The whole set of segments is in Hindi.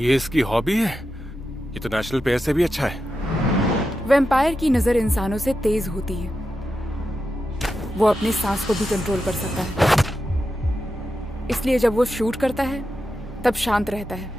ये इसकी हॉबी है? ये तो नेशनल पेयर से भी अच्छा है। वैम्पायर की नजर इंसानों से तेज होती है। वो अपनी सांस को भी कंट्रोल कर सकता है, इसलिए जब वो शूट करता है तब शांत रहता है।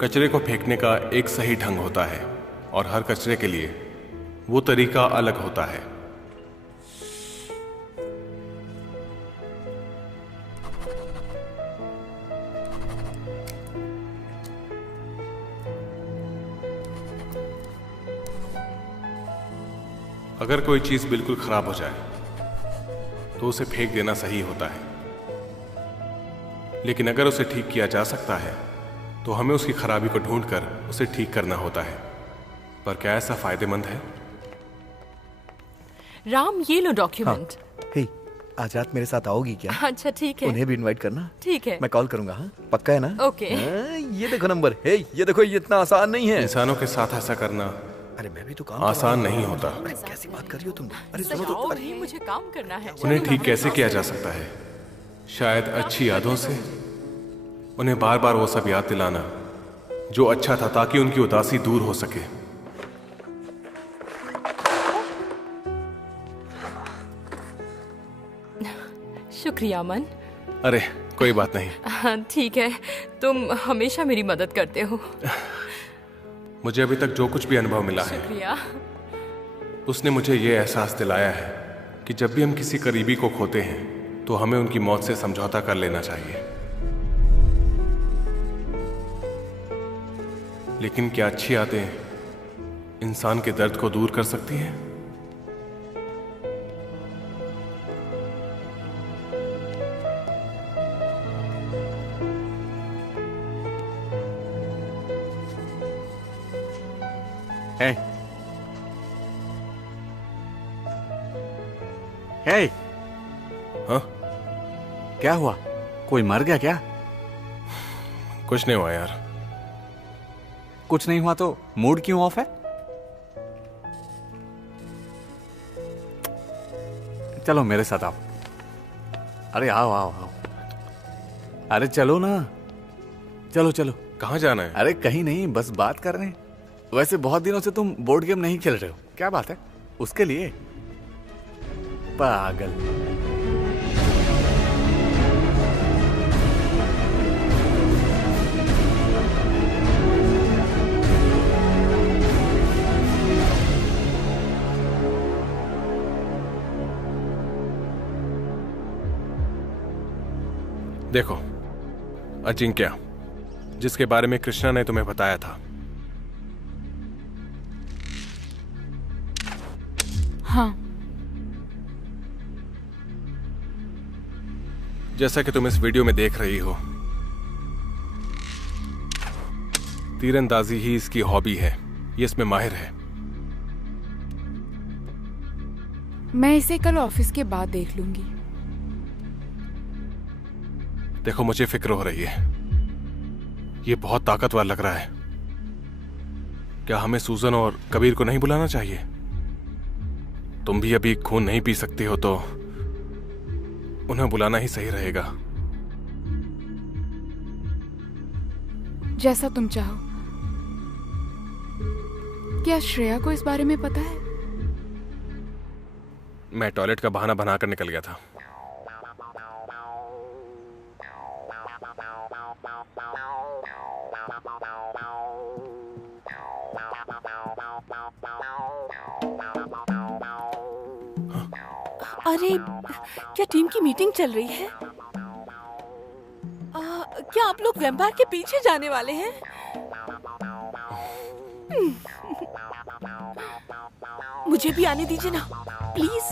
कचरे को फेंकने का एक सही ढंग होता है और हर कचरे के लिए वो तरीका अलग होता है। अगर कोई चीज बिल्कुल खराब हो जाए तो उसे फेंक देना सही होता है, लेकिन अगर उसे ठीक किया जा सकता है तो हमें उसकी खराबी को ढूंढकर उसे ठीक करना होता है। पर क्या ऐसा फायदेमंद है? राम, ये लो डॉक्यूमेंट। हे, आज रात मेरे साथ आओगी क्या? अच्छा ठीक है। उन्हें भी इनवाइट करना। ठीक है, मैं कॉल करूंगा। हाँ, पक्का है ना? ओके। ये देखो नंबर। हे, ये देखो, ये इतना आसान नहीं है। इंसानों के साथ ऐसा करना अरे मैं भी तो काम आसान नहीं होता। अरे कैसी बात कर रही हो तुम? अरे सुनो तो। जाओ भी, मुझे काम करना है। उन्हें ठीक कैसे किया जा सकता है? शायद अच्छी यादों से। उन्हें बार बार वो सब याद दिलाना जो अच्छा था, ताकि उनकी उदासी दूर हो सके। शुक्रिया अमन। अरे कोई बात नहीं। हाँ ठीक है, तुम हमेशा मेरी मदद करते हो। मुझे अभी तक जो कुछ भी अनुभव मिला है, शुक्रिया। उसने मुझे ये एहसास दिलाया है कि जब भी हम किसी करीबी को खोते हैं तो हमें उनकी मौत से समझौता कर लेना चाहिए। लेकिन क्या अच्छी आदतें इंसान के दर्द को दूर कर सकती हैं? हे, हे, हाँ, क्या हुआ? कोई मर गया क्या? कुछ नहीं हुआ यार। कुछ नहीं हुआ तो मूड क्यों ऑफ है? चलो मेरे साथ आओ। अरे आओ आओ आओ। अरे चलो ना, चलो चलो। कहाँ जाना है? अरे कहीं नहीं, बस बात कर रहे हैं। वैसे बहुत दिनों से तुम बोर्ड गेम नहीं खेल रहे हो, क्या बात है? उसके लिए पागल। देखो अजिंक्य, जिसके बारे में कृष्णा ने तुम्हें बताया था। हाँ। जैसा कि तुम इस वीडियो में देख रही हो, तीरंदाजी ही इसकी हॉबी है। ये इसमें माहिर है। मैं इसे कल ऑफिस के बाद देख लूंगी। देखो मुझे फिक्र हो रही है। ये बहुत ताकतवर लग रहा है। क्या हमें सूजन और कबीर को नहीं बुलाना चाहिए? तुम भी अभी खून नहीं पी सकती हो तो उन्हें बुलाना ही सही रहेगा। जैसा तुम चाहो। क्या श्रेया को इस बारे में पता है? मैं टॉयलेट का बहाना बनाकर निकल गया था। अरे, क्या टीम की मीटिंग चल रही है? क्या आप लोग वैम्पायर के पीछे जाने वाले हैं? मुझे भी आने दीजिए ना, प्लीज।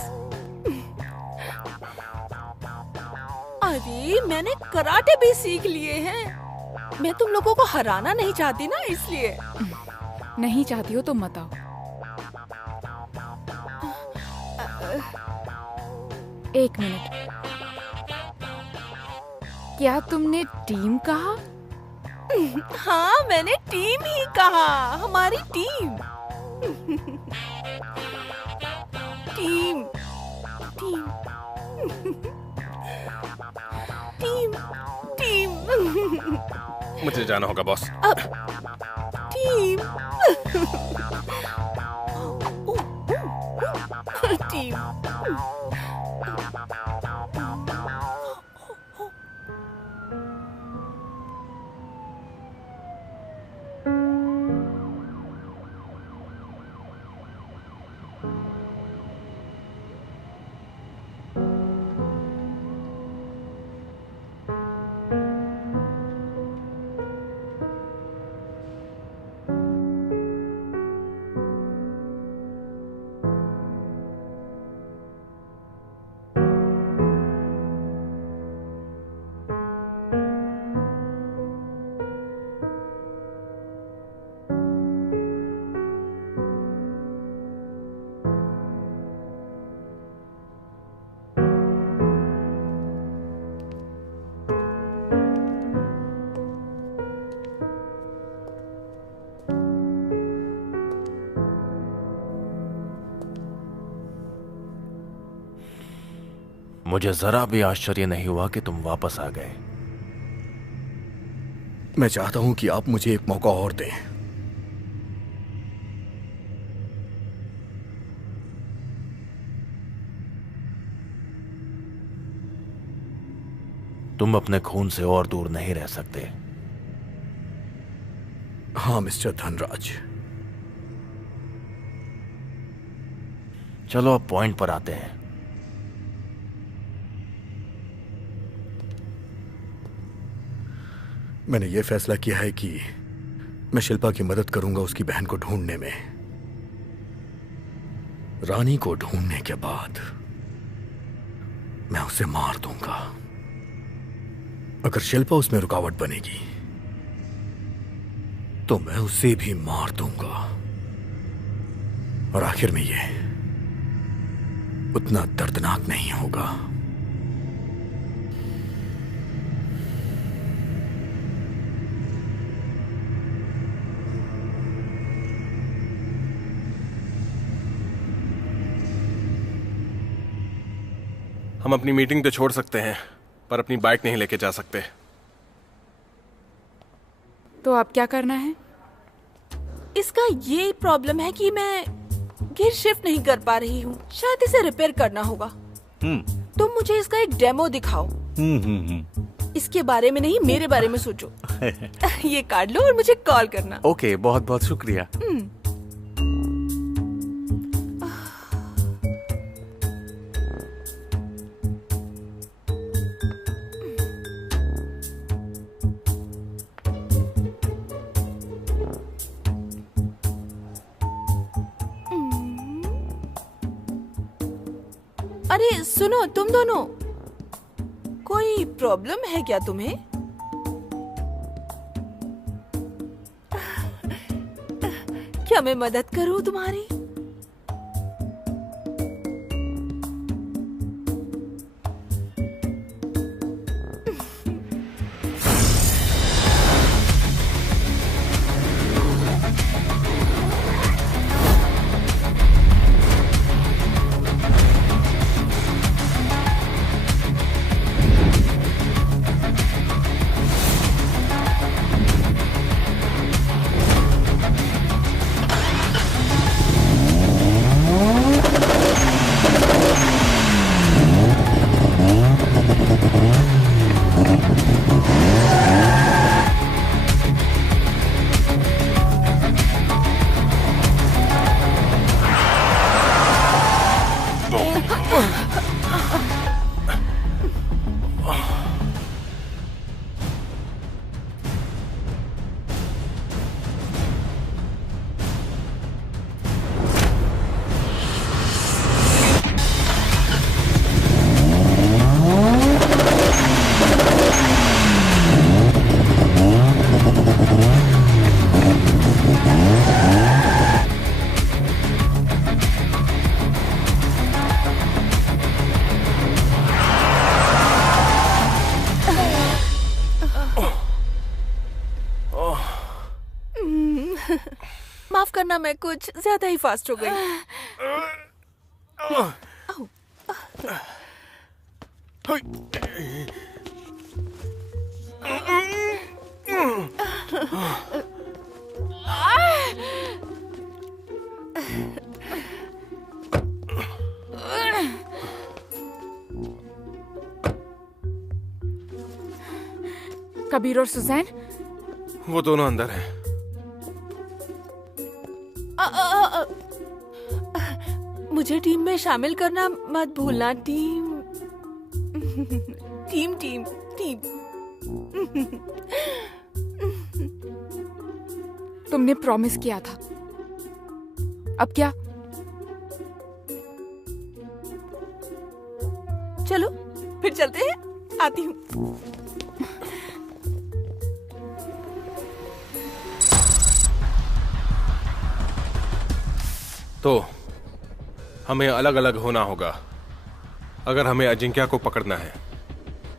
अरे, मैंने कराटे भी सीख लिए हैं। मैं तुम लोगों को हराना नहीं चाहती ना, इसलिए। नहीं चाहती हो तो मत आओ। एक मिनट, क्या तुमने टीम कहा? हाँ, मैंने टीम ही कहा। हमारी team. Team team team team मुझे जाना होगा बॉस। Team team. मुझे जरा भी आश्चर्य नहीं हुआ कि तुम वापस आ गए। मैं चाहता हूं कि आप मुझे एक मौका और दें। तुम अपने खून से और दूर नहीं रह सकते। हाँ मिस्टर धनराज। चलो अब पॉइंट पर आते हैं। मैंने यह फैसला किया है कि मैं शिल्पा की मदद करूंगा उसकी बहन को ढूंढने में। रानी को ढूंढने के बाद मैं उसे मार दूंगा। अगर शिल्पा उसमें रुकावट बनेगी तो मैं उसे भी मार दूंगा। और आखिर में ये उतना दर्दनाक नहीं होगा। हम अपनी मीटिंग तो छोड़ सकते हैं, पर अपनी बाइक नहीं लेके जा सकते। तो अब क्या करना है? इसका ये प्रॉब्लम है कि मैं गियर शिफ्ट नहीं कर पा रही हूँ। शायद इसे रिपेयर करना होगा। तुम मुझे इसका एक डेमो दिखाओ। इसके बारे में नहीं, मेरे बारे में सोचो। ये कार्ड लो और मुझे कॉल करना। ओके, बहुत बहुत शुक्रिया। अरे सुनो, तुम दोनों, कोई प्रॉब्लम है क्या तुम्हें? क्या मैं मदद करूं तुम्हारी? माफ करना, मैं कुछ ज्यादा ही फास्ट हो गई। कबीर और सुजैन, वो दोनों अंदर हैं। मुझे टीम में शामिल करना मत भूलना। Team team team team. तुमने प्रॉमिस किया था, अब क्या? चलो फिर चलते हैं, आती हूँ। तो हमें अलग अलग होना होगा। अगर हमें अजिंक्या को पकड़ना है,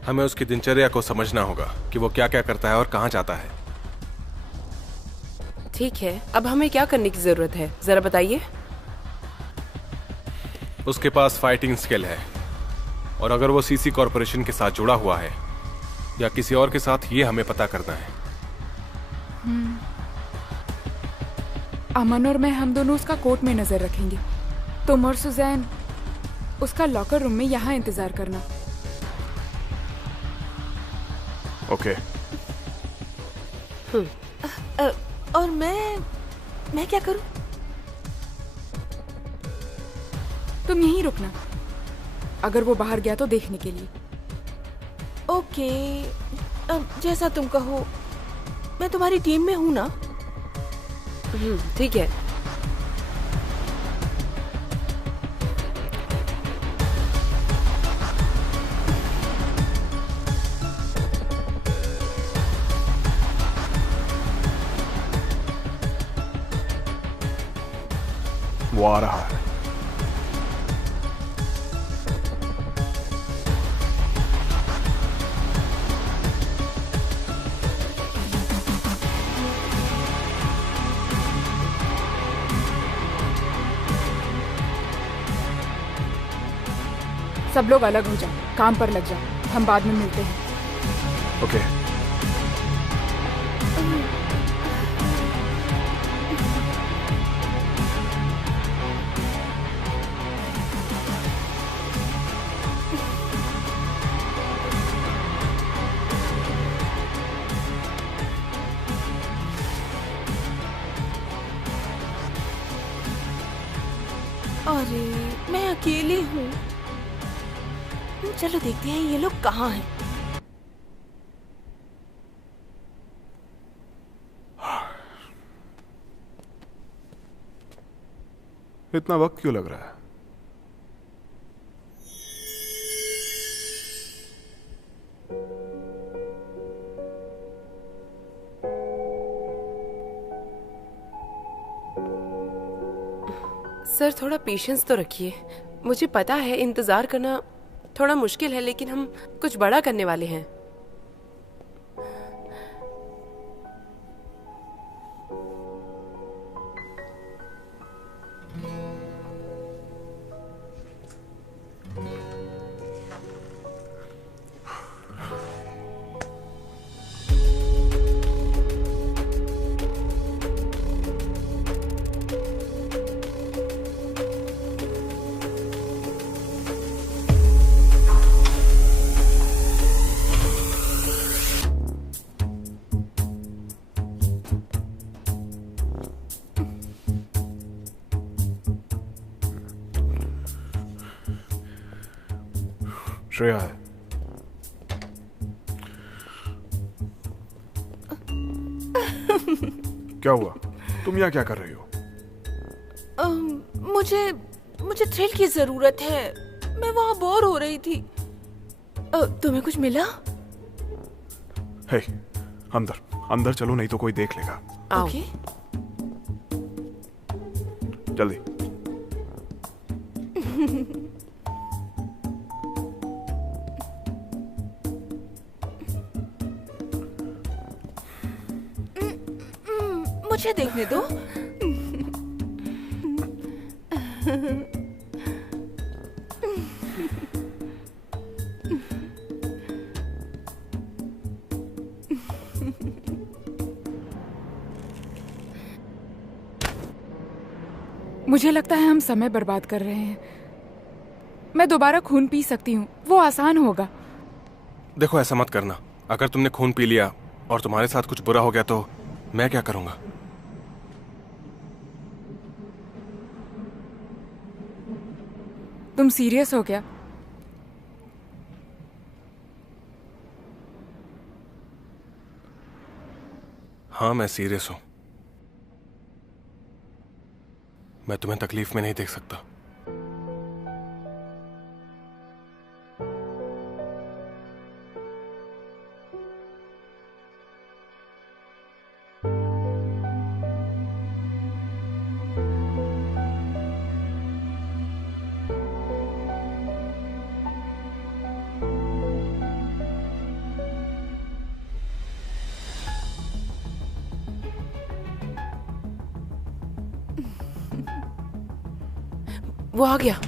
हमें उसकी दिनचर्या को समझना होगा कि वो क्या क्या करता है और कहाँ जाता है। ठीक है, अब हमें क्या करने की जरूरत है, जरा बताइए। उसके पास फाइटिंग स्किल है, और अगर वो सीसी कॉरपोरेशन के साथ जुड़ा हुआ है या किसी और के साथ, ये हमें पता करना है। अमन और मैं, हम दोनों उसका कोर्ट में नजर रखेंगे। तुम और सुजैन उसका लॉकर रूम में यहाँ इंतजार करना। ओके। और मैं क्या करूं? तुम यहीं रुकना, अगर वो बाहर गया तो देखने के लिए। ओके, जैसा तुम कहो। मैं तुम्हारी टीम में हूं ना? ठीक है। वो आ रहा है। सब लोग अलग हो जाओ, काम पर लग जाओ, हम बाद में मिलते हैं। ओके। अरे मैं अकेली हूँ। चलो देखते हैं ये लोग कहाँ हैं। इतना वक्त क्यों लग रहा है? सर, थोड़ा पेशेंस तो रखिए। मुझे पता है इंतजार करना थोड़ा मुश्किल है, लेकिन हम कुछ बड़ा करने वाले हैं। श्रेया है। क्या हुआ? तुम यहाँ क्या कर रही हो? मुझे थ्रिल की जरूरत है। मैं वहाँ बोर हो रही थी। तुम्हें कुछ मिला? हे, अंदर अंदर चलो, नहीं तो कोई देख लेगा। ओके। जल्दी। मुझे देखने दो। मुझे लगता है हम समय बर्बाद कर रहे हैं। मैं दोबारा खून पी सकती हूँ, वो आसान होगा। देखो ऐसा मत करना। अगर तुमने खून पी लिया और तुम्हारे साथ कुछ बुरा हो गया तो मैं क्या करूंगा? तुम सीरियस हो क्या? हाँ मैं सीरियस हूं। मैं तुम्हें तकलीफ में नहीं देख सकता। वो आ गया।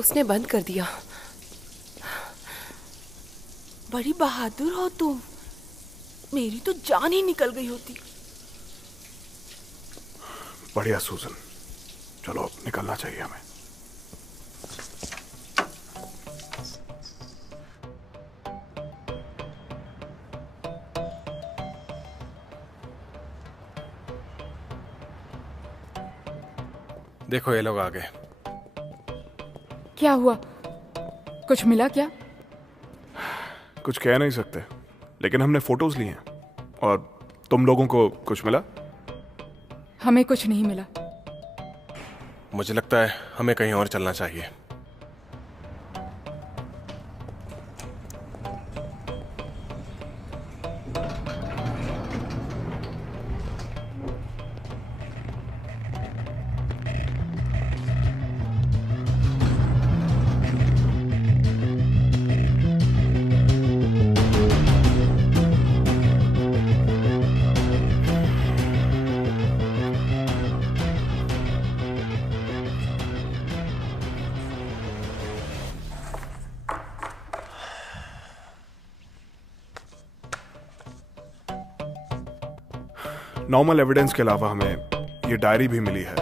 उसने बंद कर दिया। बड़ी बहादुर हो तुम, मेरी तो जान ही निकल गई होती। बढ़िया सूजन, चलो अब निकलना चाहिए हमें। देखो ये लोग आ गए। क्या हुआ? कुछ मिला क्या? कुछ कह नहीं सकते, लेकिन हमने फोटोज ली हैं। और तुम लोगों को कुछ मिला? हमें कुछ नहीं मिला। मुझे लगता है हमें कहीं और चलना चाहिए। नॉर्मल एविडेंस के अलावा हमें ये डायरी भी मिली है।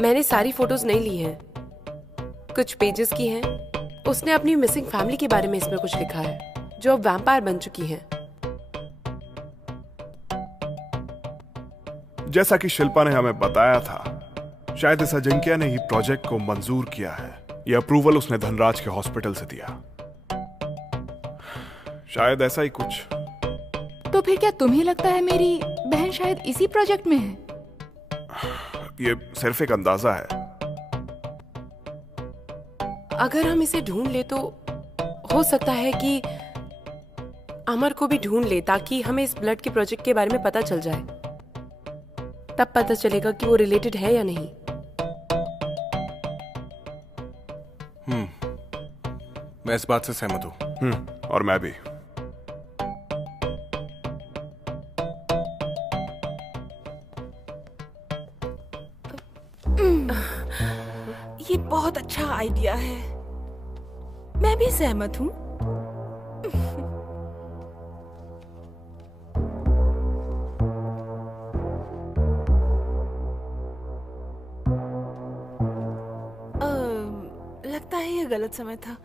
मैंने सारी फोटोज नहीं ली हैं, कुछ पेजेस की हैं। उसने अपनी मिसिंग फैमिली के बारे में इसमें कुछ लिखा है, जो अब वैम्पायर बन चुकी हैं। जैसा कि शिल्पा ने हमें बताया था, शायद इस अजिंक्य ने ही प्रोजेक्ट को मंजूर किया है। यह अप्रूवल उसने धनराज के हॉस्पिटल से दिया। शायद ऐसा ही कुछ। तो फिर क्या तुम्हें लगता है मेरी बहन शायद इसी प्रोजेक्ट में है? ये सिर्फ एक अंदाजा है। अगर हम इसे ढूंढ ले तो हो सकता है कि अमर को भी ढूंढ ले, ताकि हमें इस ब्लड के प्रोजेक्ट के बारे में पता चल जाए। तब पता चलेगा कि वो रिलेटेड है या नहीं। मैं इस बात से सहमत हूँ। और मैं भी। ये बहुत अच्छा आइडिया है, मैं भी सहमत हूँ। लगता है ये गलत समय था।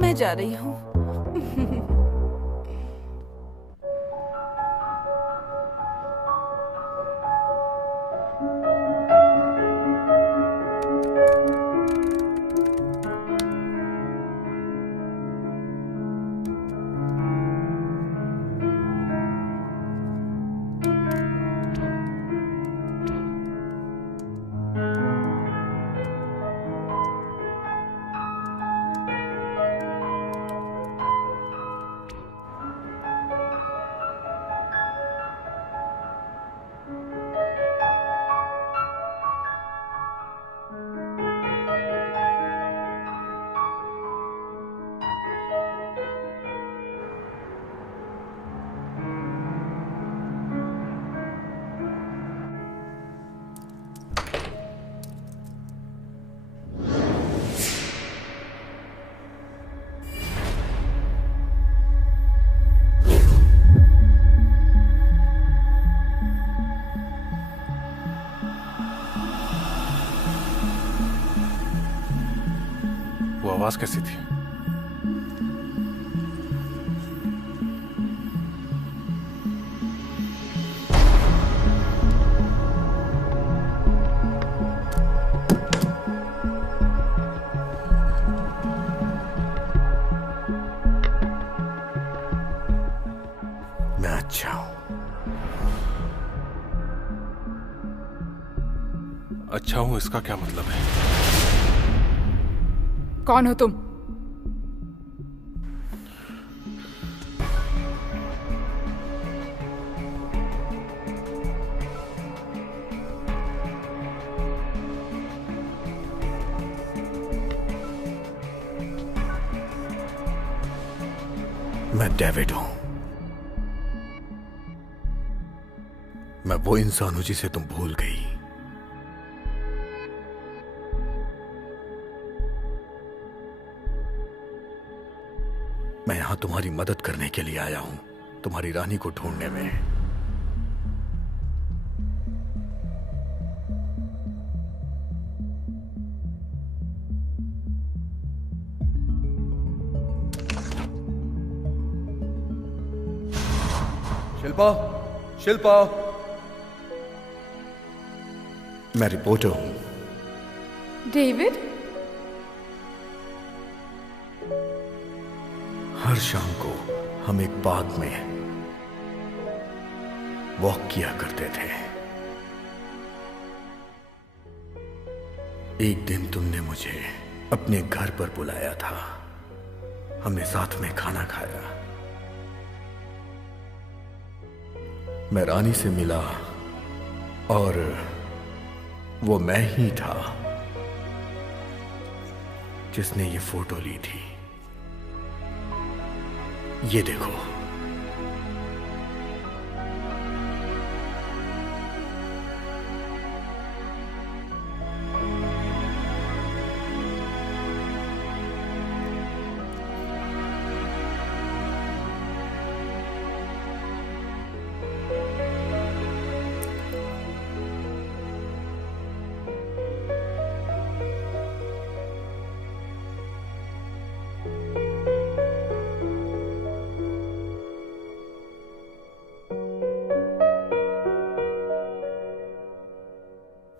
मैं जा रही हूँ। आवाज कैसी थी? मैं अच्छा हूं। अच्छा हूं इसका क्या मतलब है? कौन हो तुम? मैं डेविड हूं। मैं वो इंसान हूं जिसे तुम भूल गई। मैं यहां तुम्हारी मदद करने के लिए आया हूं, तुम्हारी रानी को ढूंढने में। शिल्पा, शिल्पा। मैं रिपोर्टर हूं। डेविड, हर शाम को हम एक बाग में वॉक किया करते थे। एक दिन तुमने मुझे अपने घर पर बुलाया था। हमने साथ में खाना खाया। मैं रानी से मिला और वो मैं ही था जिसने ये फोटो ली थी। ये देखो।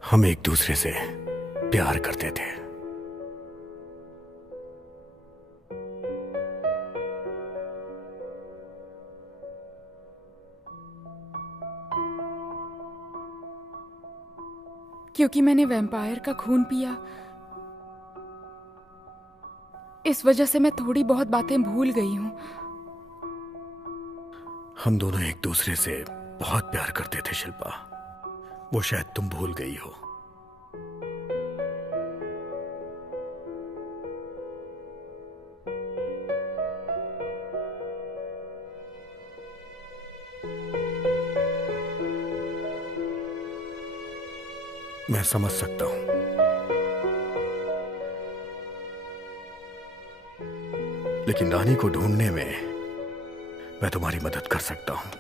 हम एक दूसरे से प्यार करते थे। क्योंकि मैंने वैम्पायर का खून पिया, इस वजह से मैं थोड़ी बहुत बातें भूल गई हूं। हम दोनों एक दूसरे से बहुत प्यार करते थे शिल्पा। वो शायद तुम भूल गई हो। मैं समझ सकता हूं, लेकिन रानी को ढूंढने में मैं तुम्हारी मदद कर सकता हूं।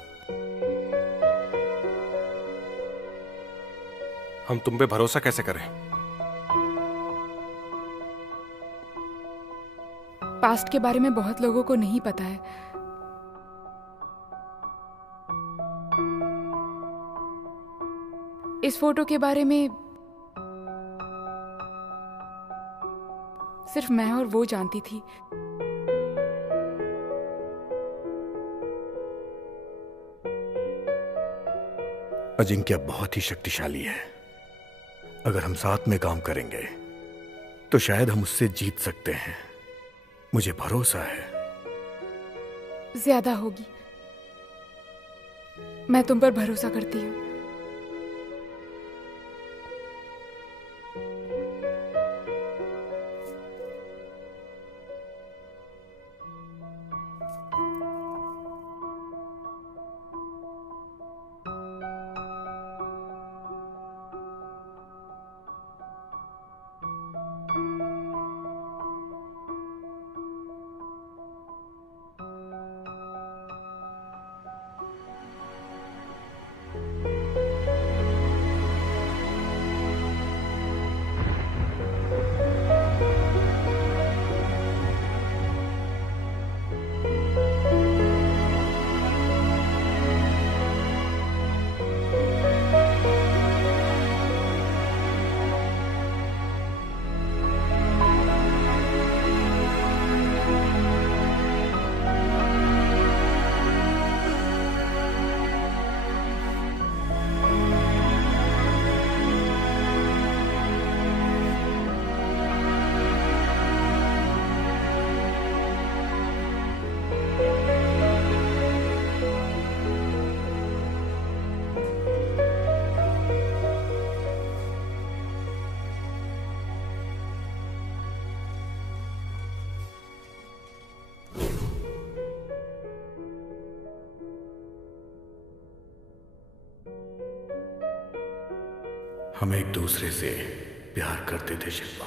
हम तुम पे भरोसा कैसे करें? पास्ट के बारे में बहुत लोगों को नहीं पता है। इस फोटो के बारे में सिर्फ मैं और वो जानती थी। अजिंक्य बहुत ही शक्तिशाली है। अगर हम साथ में काम करेंगे तो शायद हम उससे जीत सकते हैं। मुझे भरोसा है। ज्यादा होगी। मैं तुम पर भरोसा करती हूँ। हम एक दूसरे से प्यार करते थे शिल्पा।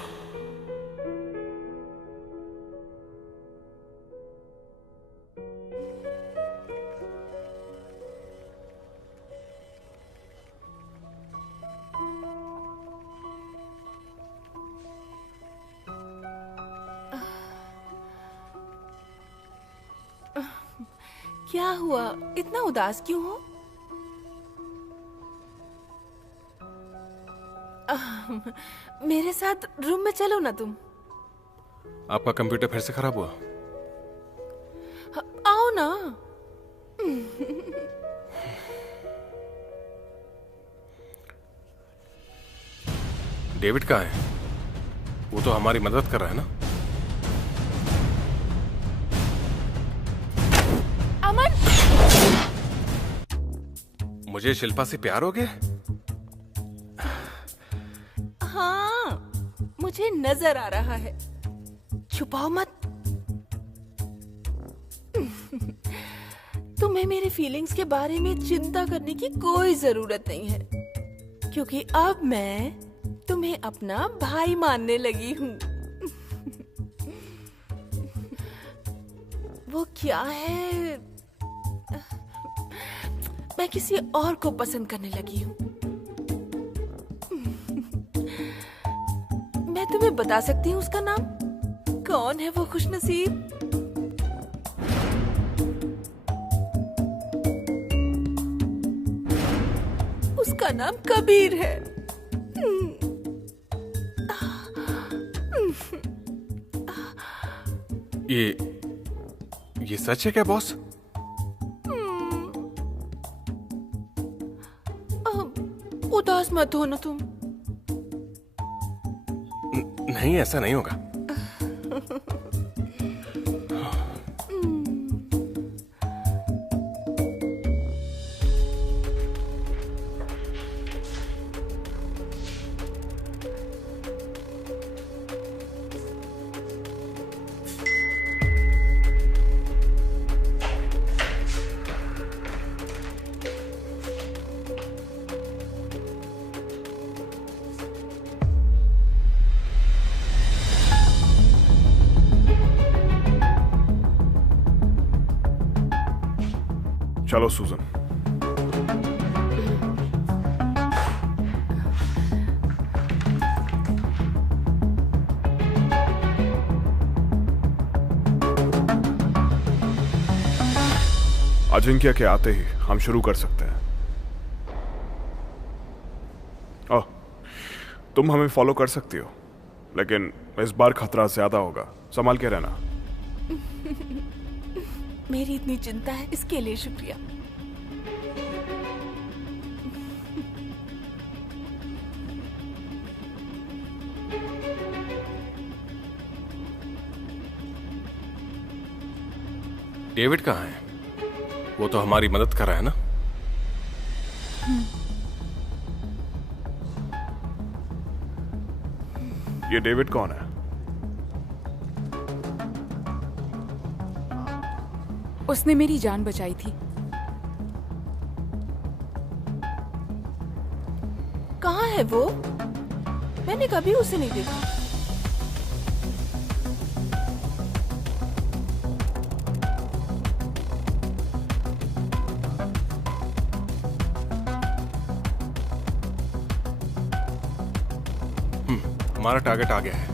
क्या हुआ, इतना उदास क्यों हो? मेरे साथ रूम में चलो ना तुम। आपका कंप्यूटर फिर से खराब हुआ? आओ ना। डेविड कहाँ है? वो तो हमारी मदद कर रहा है ना। अमन, मुझे शिल्पा से प्यार हो गया? हाँ, मुझे नजर आ रहा है। छुपाओ मत। तुम्हें मेरे फीलिंग्स के बारे में चिंता करने की कोई जरूरत नहीं है, क्योंकि अब मैं तुम्हें अपना भाई मानने लगी हूँ। वो क्या है, मैं किसी और को पसंद करने लगी हूँ। मैं तुम्हें बता सकती हूँ उसका नाम। कौन है वो खुशनसीब? उसका नाम कबीर है। ये सच है क्या बॉस? उदास मत हो ना तुम। नहीं, ऐसा नहीं होगा। चलो सूजन। अजिंक्य के आते ही हम शुरू कर सकते हैं। ओह, तुम हमें फॉलो कर सकती हो, लेकिन इस बार खतरा ज्यादा होगा। संभाल के रहना। मेरी इतनी चिंता है, इसके लिए शुक्रिया। डेविड कहाँ है? वो तो हमारी मदद कर रहा है ना। ये डेविड कौन है? उसने मेरी जान बचाई थी। कहाँ है वो? मैंने कभी उसे नहीं देखा। हमारा टारगेट आ गया है।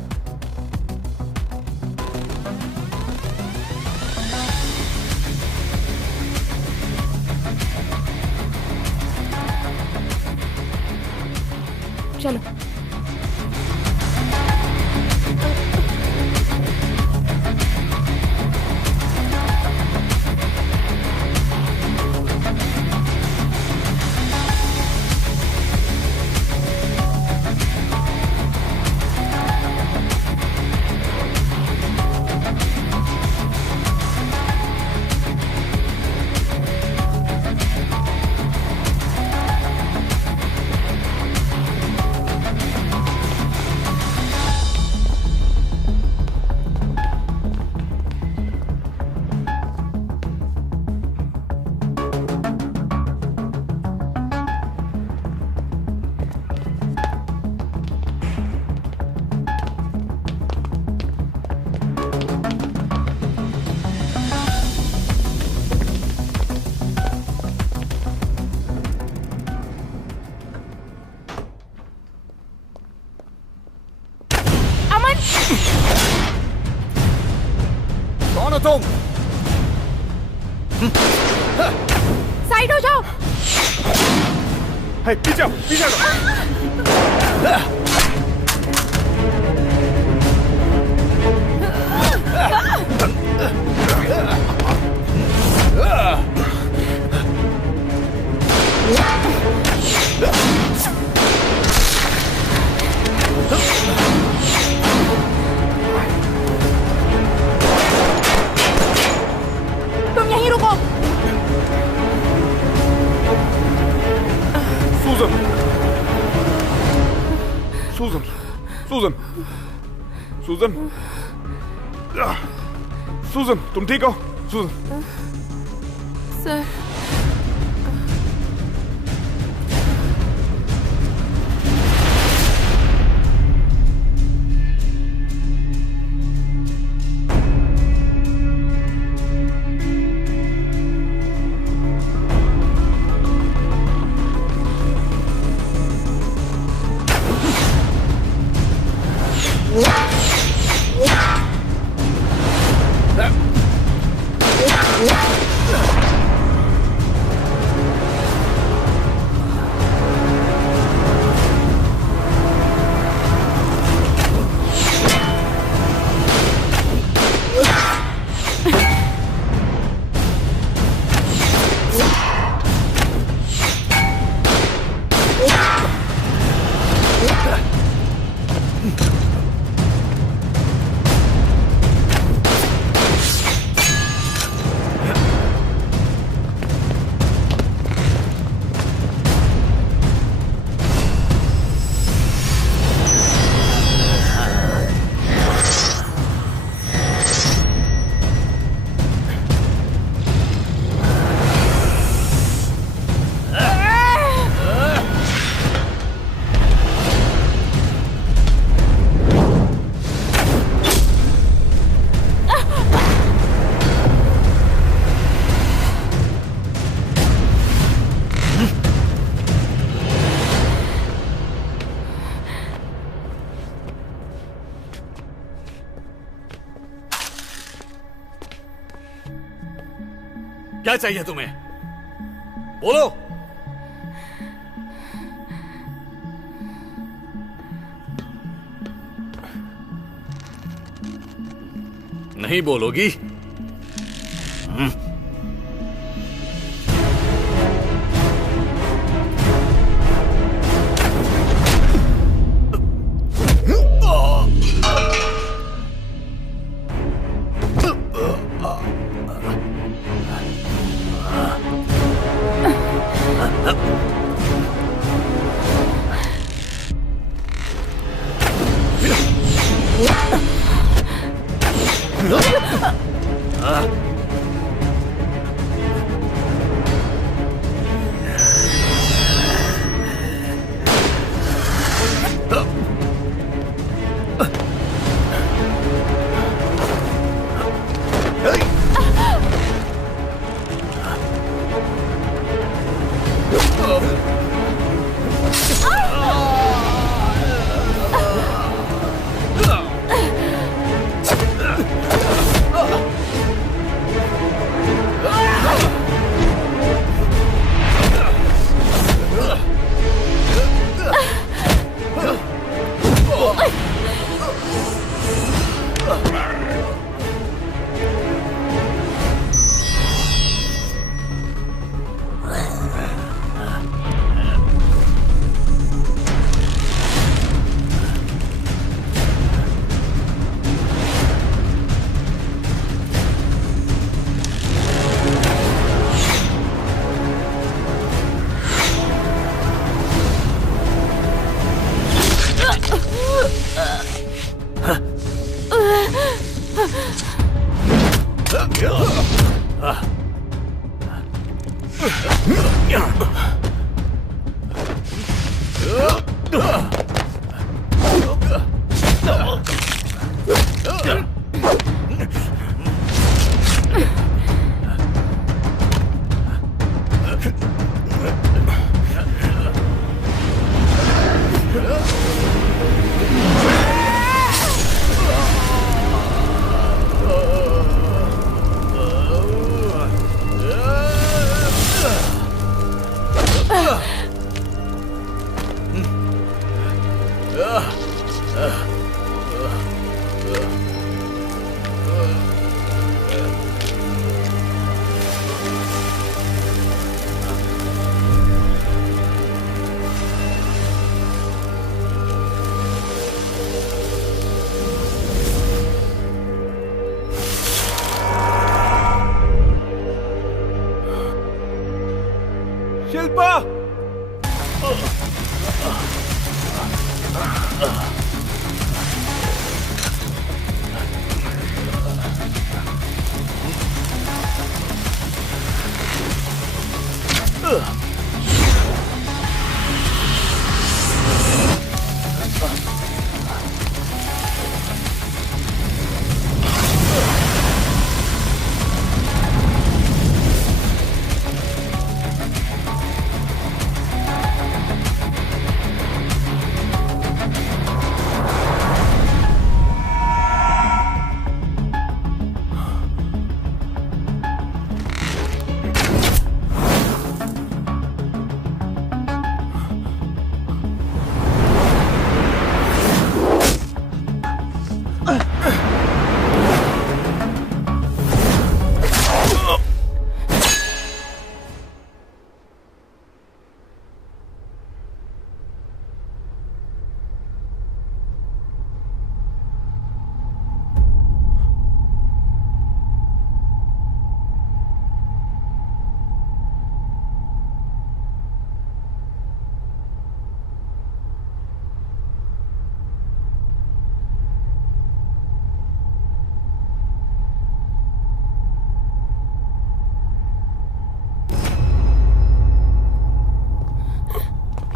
चलो। साइड हो जाओ। पीछे आओ, पीछे आओ। तुम यहीं रुको। सूजन, सूजन, सूजन, सूजन, सूजन, तुम ठीक हो? सूजन। सर, क्या चाहिए तुम्हें? बोलो। नहीं बोलोगी? शिल्पा!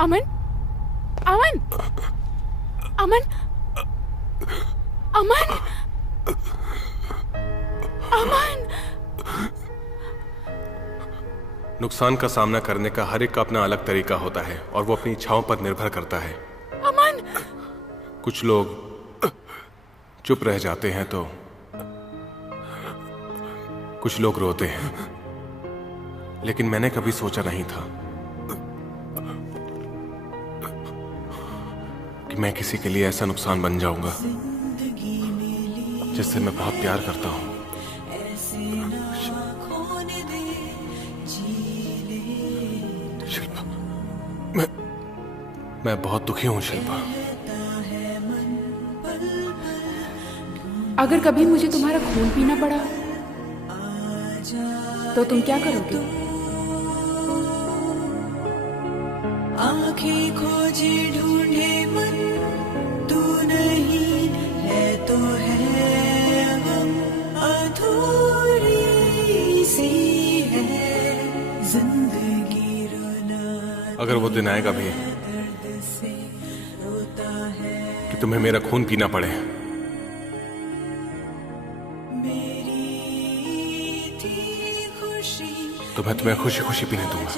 अमन, अमन, अमन, अमन, अमन। नुकसान का सामना करने का हर एक का अपना अलग तरीका होता है और वो अपनी इच्छाओं पर निर्भर करता है। अमन! कुछ लोग चुप रह जाते हैं तो कुछ लोग रोते हैं, लेकिन मैंने कभी सोचा नहीं था कि मैं किसी के लिए ऐसा नुकसान बन जाऊंगा जिससे मैं बहुत प्यार करता हूं। शिल्पा, मैं बहुत दुखी हूं शिल्पा। अगर कभी मुझे तुम्हारा खून पीना पड़ा तो तुम क्या करोगे? आंखें खोजे ढूंढे मन, तू नहीं है तो है गम, अधूरी सी है जिंदगी रोना। अगर वो दिन आएगा भी कि तुम्हें मेरा खून पीना पड़े तो मैं तुम्हें खुशी खुशी पीने दूंगा।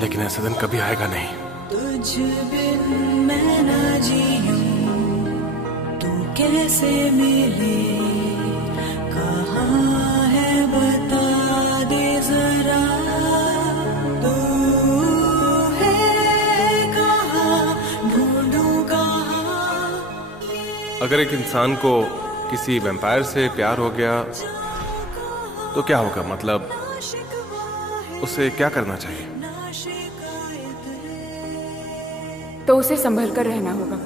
लेकिन ऐसा दिन कभी आएगा नहीं। तुझ बिन मैं ना जीऊं, तू कैसे मिले, कहाँ है बता दे जरा, तू है कहाँ, ढूंढूं कहाँ। अगर एक इंसान को किसी वैम्पायर से प्यार हो गया तो क्या होगा? मतलब उसे क्या करना चाहिए? तो उसे संभल कर रहना होगा।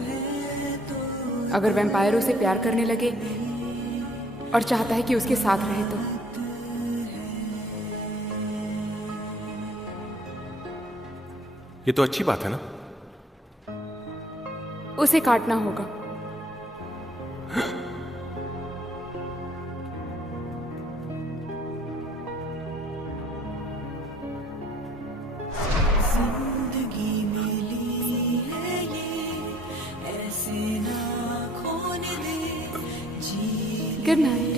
अगर वैम्पायर उसे प्यार करने लगे और चाहता है कि उसके साथ रहे तो ये तो अच्छी बात है ना? उसे काटना होगा। Good night.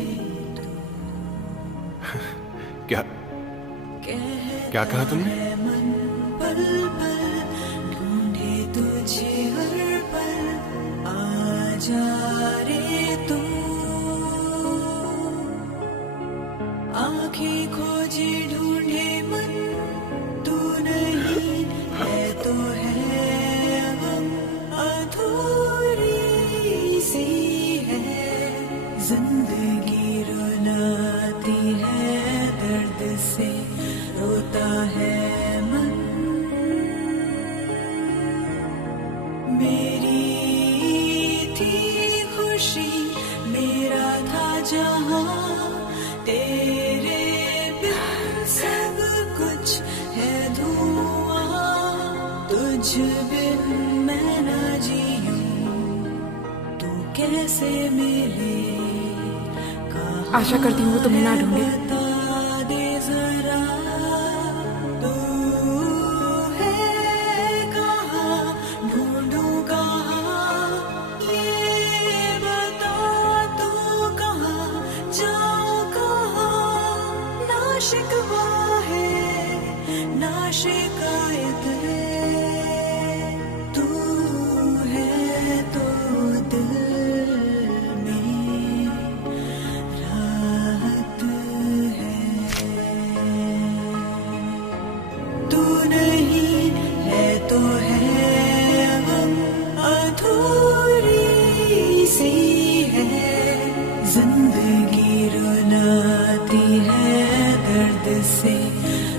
क्या क्या कहा तुमने? पल पल ढूंढे तुझे हर पल, आजा रे तू, आंखें खोजे ढूंढे मन, तू नहीं है तो है गम, अधूरी सी है जिंदगी, रुलाती है दर्द से, रोता है मन। मेरी थी खुशी, मेरा था जहां, तेरे बिन सब कुछ है धुआं, तुझ बिन मैं ना जीऊं, तू कैसे मिले, आशा करती हूँ वो तुम्हें ना ढूंढे। बता दे जरा, तू है कहाँ, ढूंढूं कहाँ, ये बता तू कहाँ, जाऊं कहाँ, ना शिकवा है ना शिकायत है, तू है तो दिल में राहत है, तू नहीं है तो है गम, अधूरी सी है जिंदगी, रुलाती है दर्द से,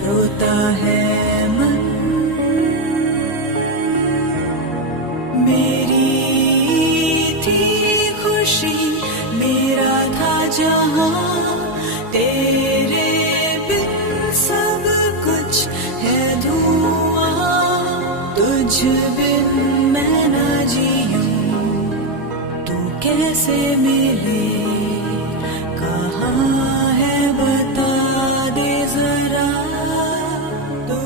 रोता है मन, मेरी थी खुशी, मेरा था जहां, तेरे बिन सब कुछ है धुआं, तुझ बिन मैं ना जीऊं, तू कैसे मिले, कहाँ है बता दे जरा, तू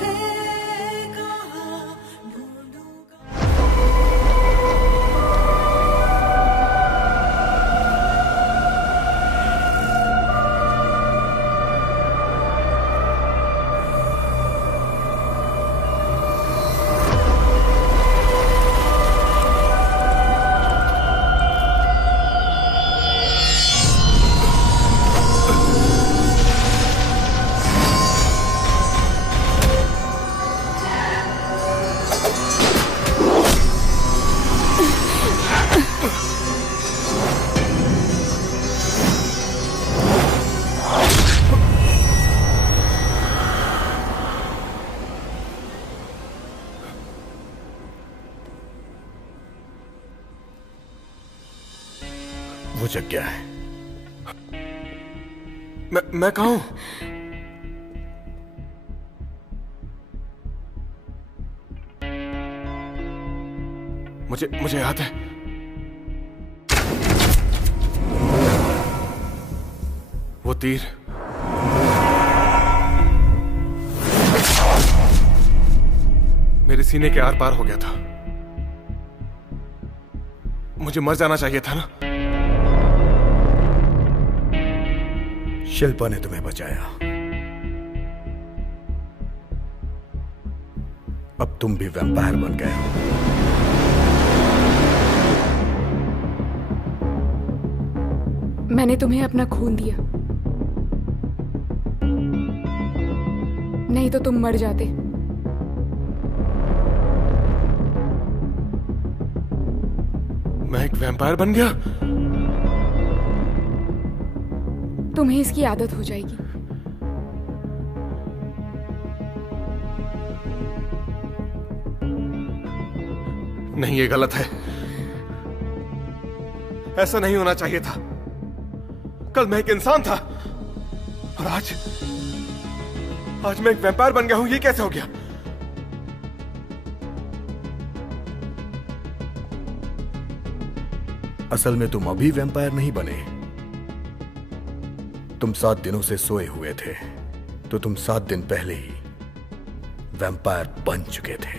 है कहाँ, ढूंढूं वो जग गया है। मैं कहाँ हूं? मुझे याद है। वो तीर मेरे सीने के आर पार हो गया था। मुझे मर जाना चाहिए था ना। शिल्पा ने तुम्हें बचाया, अब तुम भी वैम्पायर बन गए हो। मैंने तुम्हें अपना खून दिया, नहीं तो तुम मर जाते। मैं एक वैम्पायर बन गया? तुम्हें इसकी आदत हो जाएगी। नहीं, ये गलत है। ऐसा नहीं होना चाहिए था। कल मैं एक इंसान था और आज मैं एक वैम्पायर बन गया हूं। ये कैसे हो गया? असल में तुम अभी वैम्पायर नहीं बने। तुम 7 दिनों से सोए हुए थे, तो तुम 7 दिन पहले ही वैम्पायर बन चुके थे।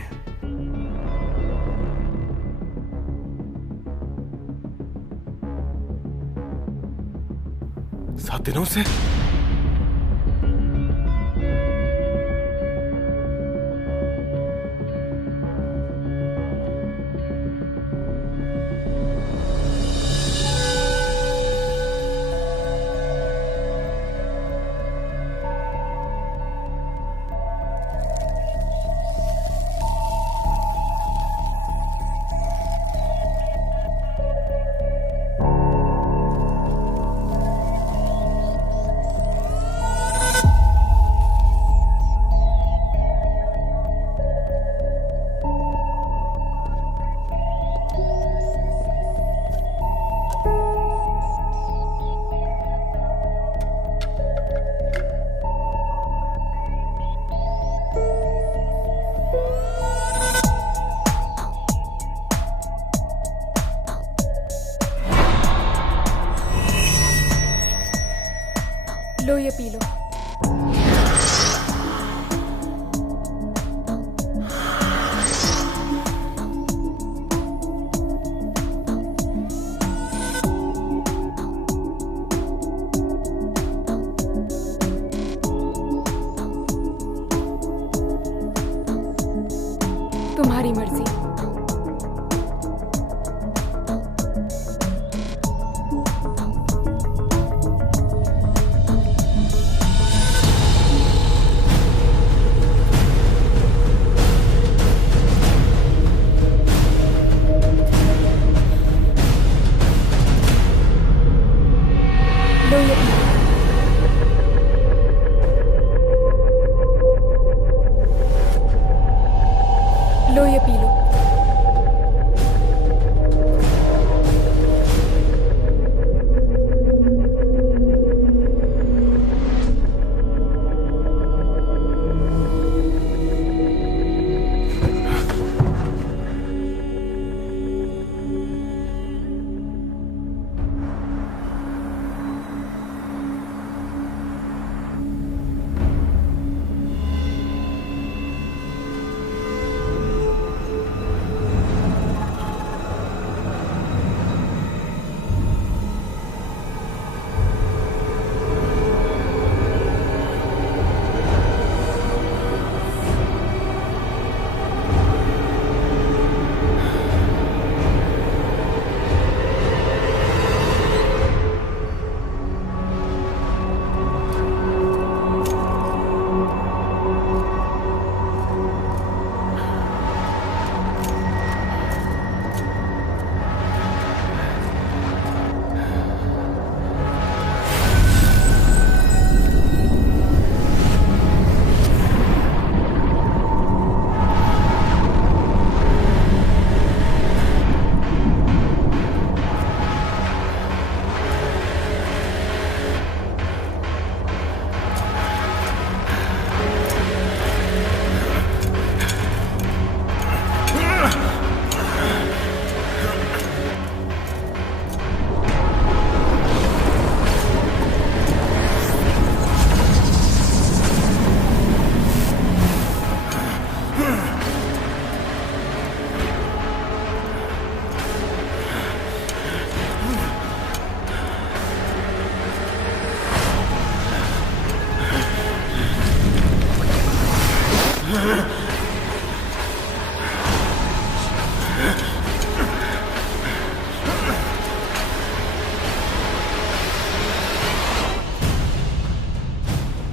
सात दिनों से? लो ये पी लो। तुम्हारी मर्जी। लो ये पी लो। लो ये पी लो।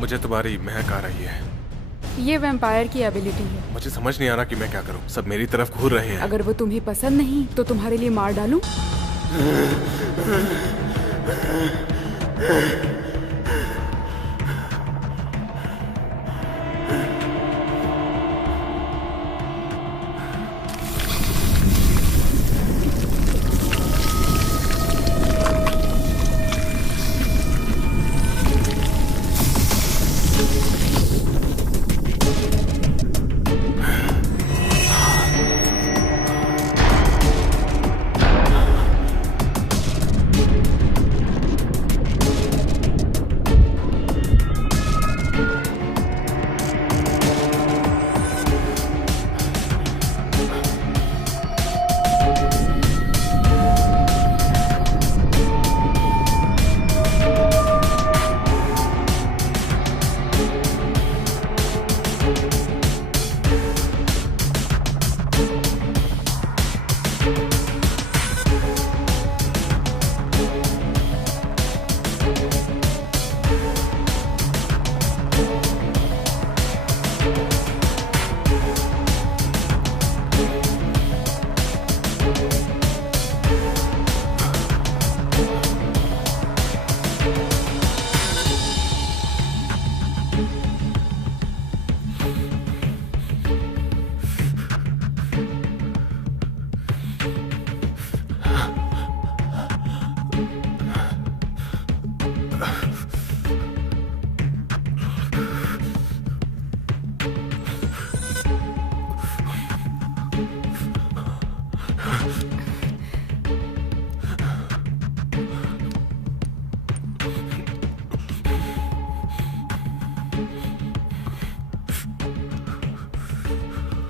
मुझे तुम्हारी महक आ रही है। ये वैम्पायर की एबिलिटी है। मुझे समझ नहीं आ रहा कि मैं क्या करूं। सब मेरी तरफ घूर रहे हैं। अगर वो तुम्हें पसंद नहीं तो तुम्हारे लिए मार डालूं?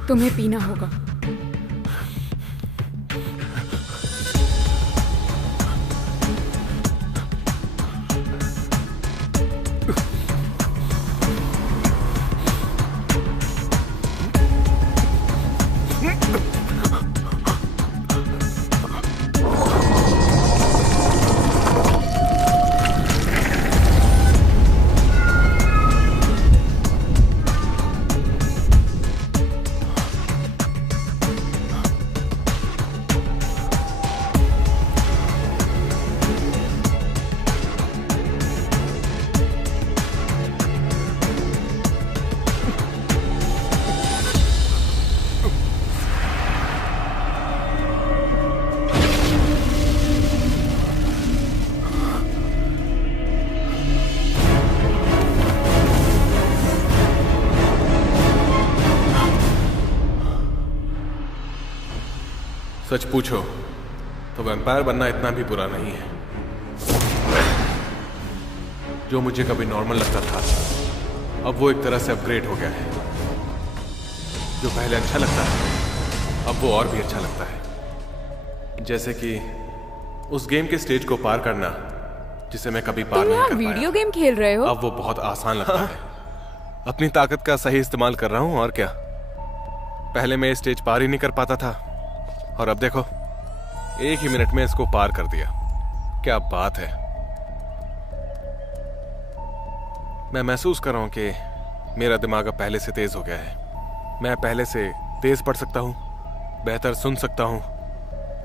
तुम्हें पीना होगा। सच पूछो तो वैम्पायर बनना इतना भी बुरा नहीं है। जो मुझे कभी नॉर्मल लगता था अब वो एक तरह से अपग्रेड हो गया है। जो पहले अच्छा लगता है अब वो और भी अच्छा लगता है। जैसे कि उस गेम के स्टेज को पार करना जिसे मैं कभी पार नहीं कर पाया। वीडियो गेम खेल रहे हो? अब वो बहुत आसान लगता है। अपनी ताकत का सही इस्तेमाल कर रहा हूं और क्या। पहले मैं स्टेज पार ही नहीं कर पाता था और अब देखो एक ही मिनट में इसको पार कर दिया। क्या बात है। मैं महसूस कर रहा हूं कि मेरा दिमाग अब पहले से तेज हो गया है। मैं पहले से तेज पढ़ सकता हूं, बेहतर सुन सकता हूं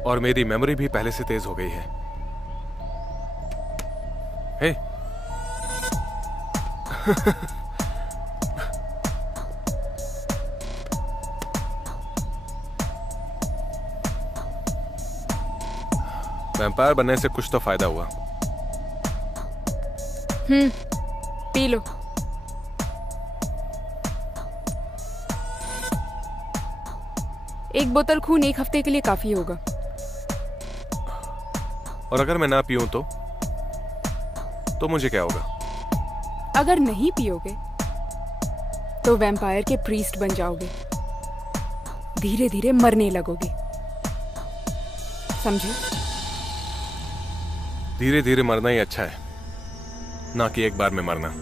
और मेरी मेमोरी भी पहले से तेज हो गई है। हे वैम्पायर बनने से कुछ तो फायदा हुआ। P low. एक बोतल खून एक हफ्ते के लिए काफी होगा। और अगर मैं ना पीऊं तो मुझे क्या होगा? अगर नहीं पियोगे तो वैम्पायर के प्रीस्ट बन जाओगे। धीरे धीरे मरने लगोगे, समझे? धीरे धीरे मरना ही अच्छा है, ना कि एक बार में मरना।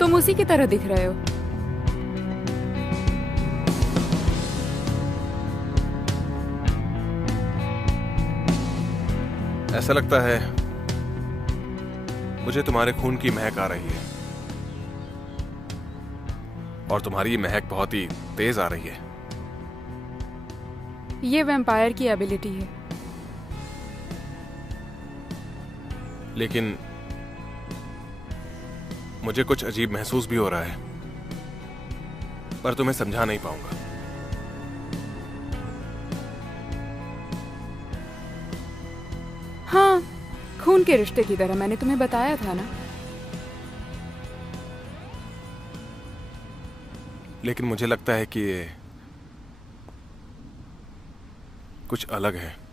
तुम उसी की तरह दिख रहे हो। ऐसा लगता है मुझे तुम्हारे खून की महक आ रही है और तुम्हारी ये महक बहुत ही तेज आ रही है। ये वैम्पायर की एबिलिटी है। लेकिन मुझे कुछ अजीब महसूस भी हो रहा है, पर तुम्हें समझा नहीं पाऊंगा। हाँ, खून के रिश्ते की तरह मैंने तुम्हें बताया था ना। लेकिन मुझे लगता है कि ये कुछ अलग है।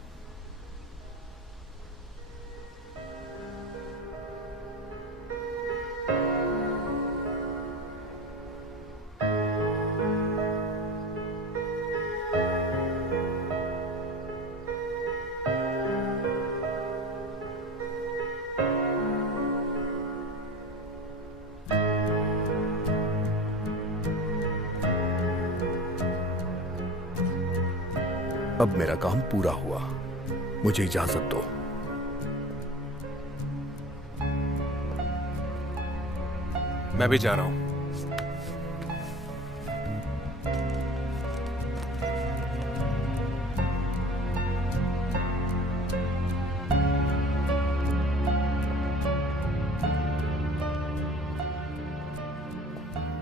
अब मेरा काम पूरा हुआ, मुझे इजाजत दो। मैं भी जा रहा हूं।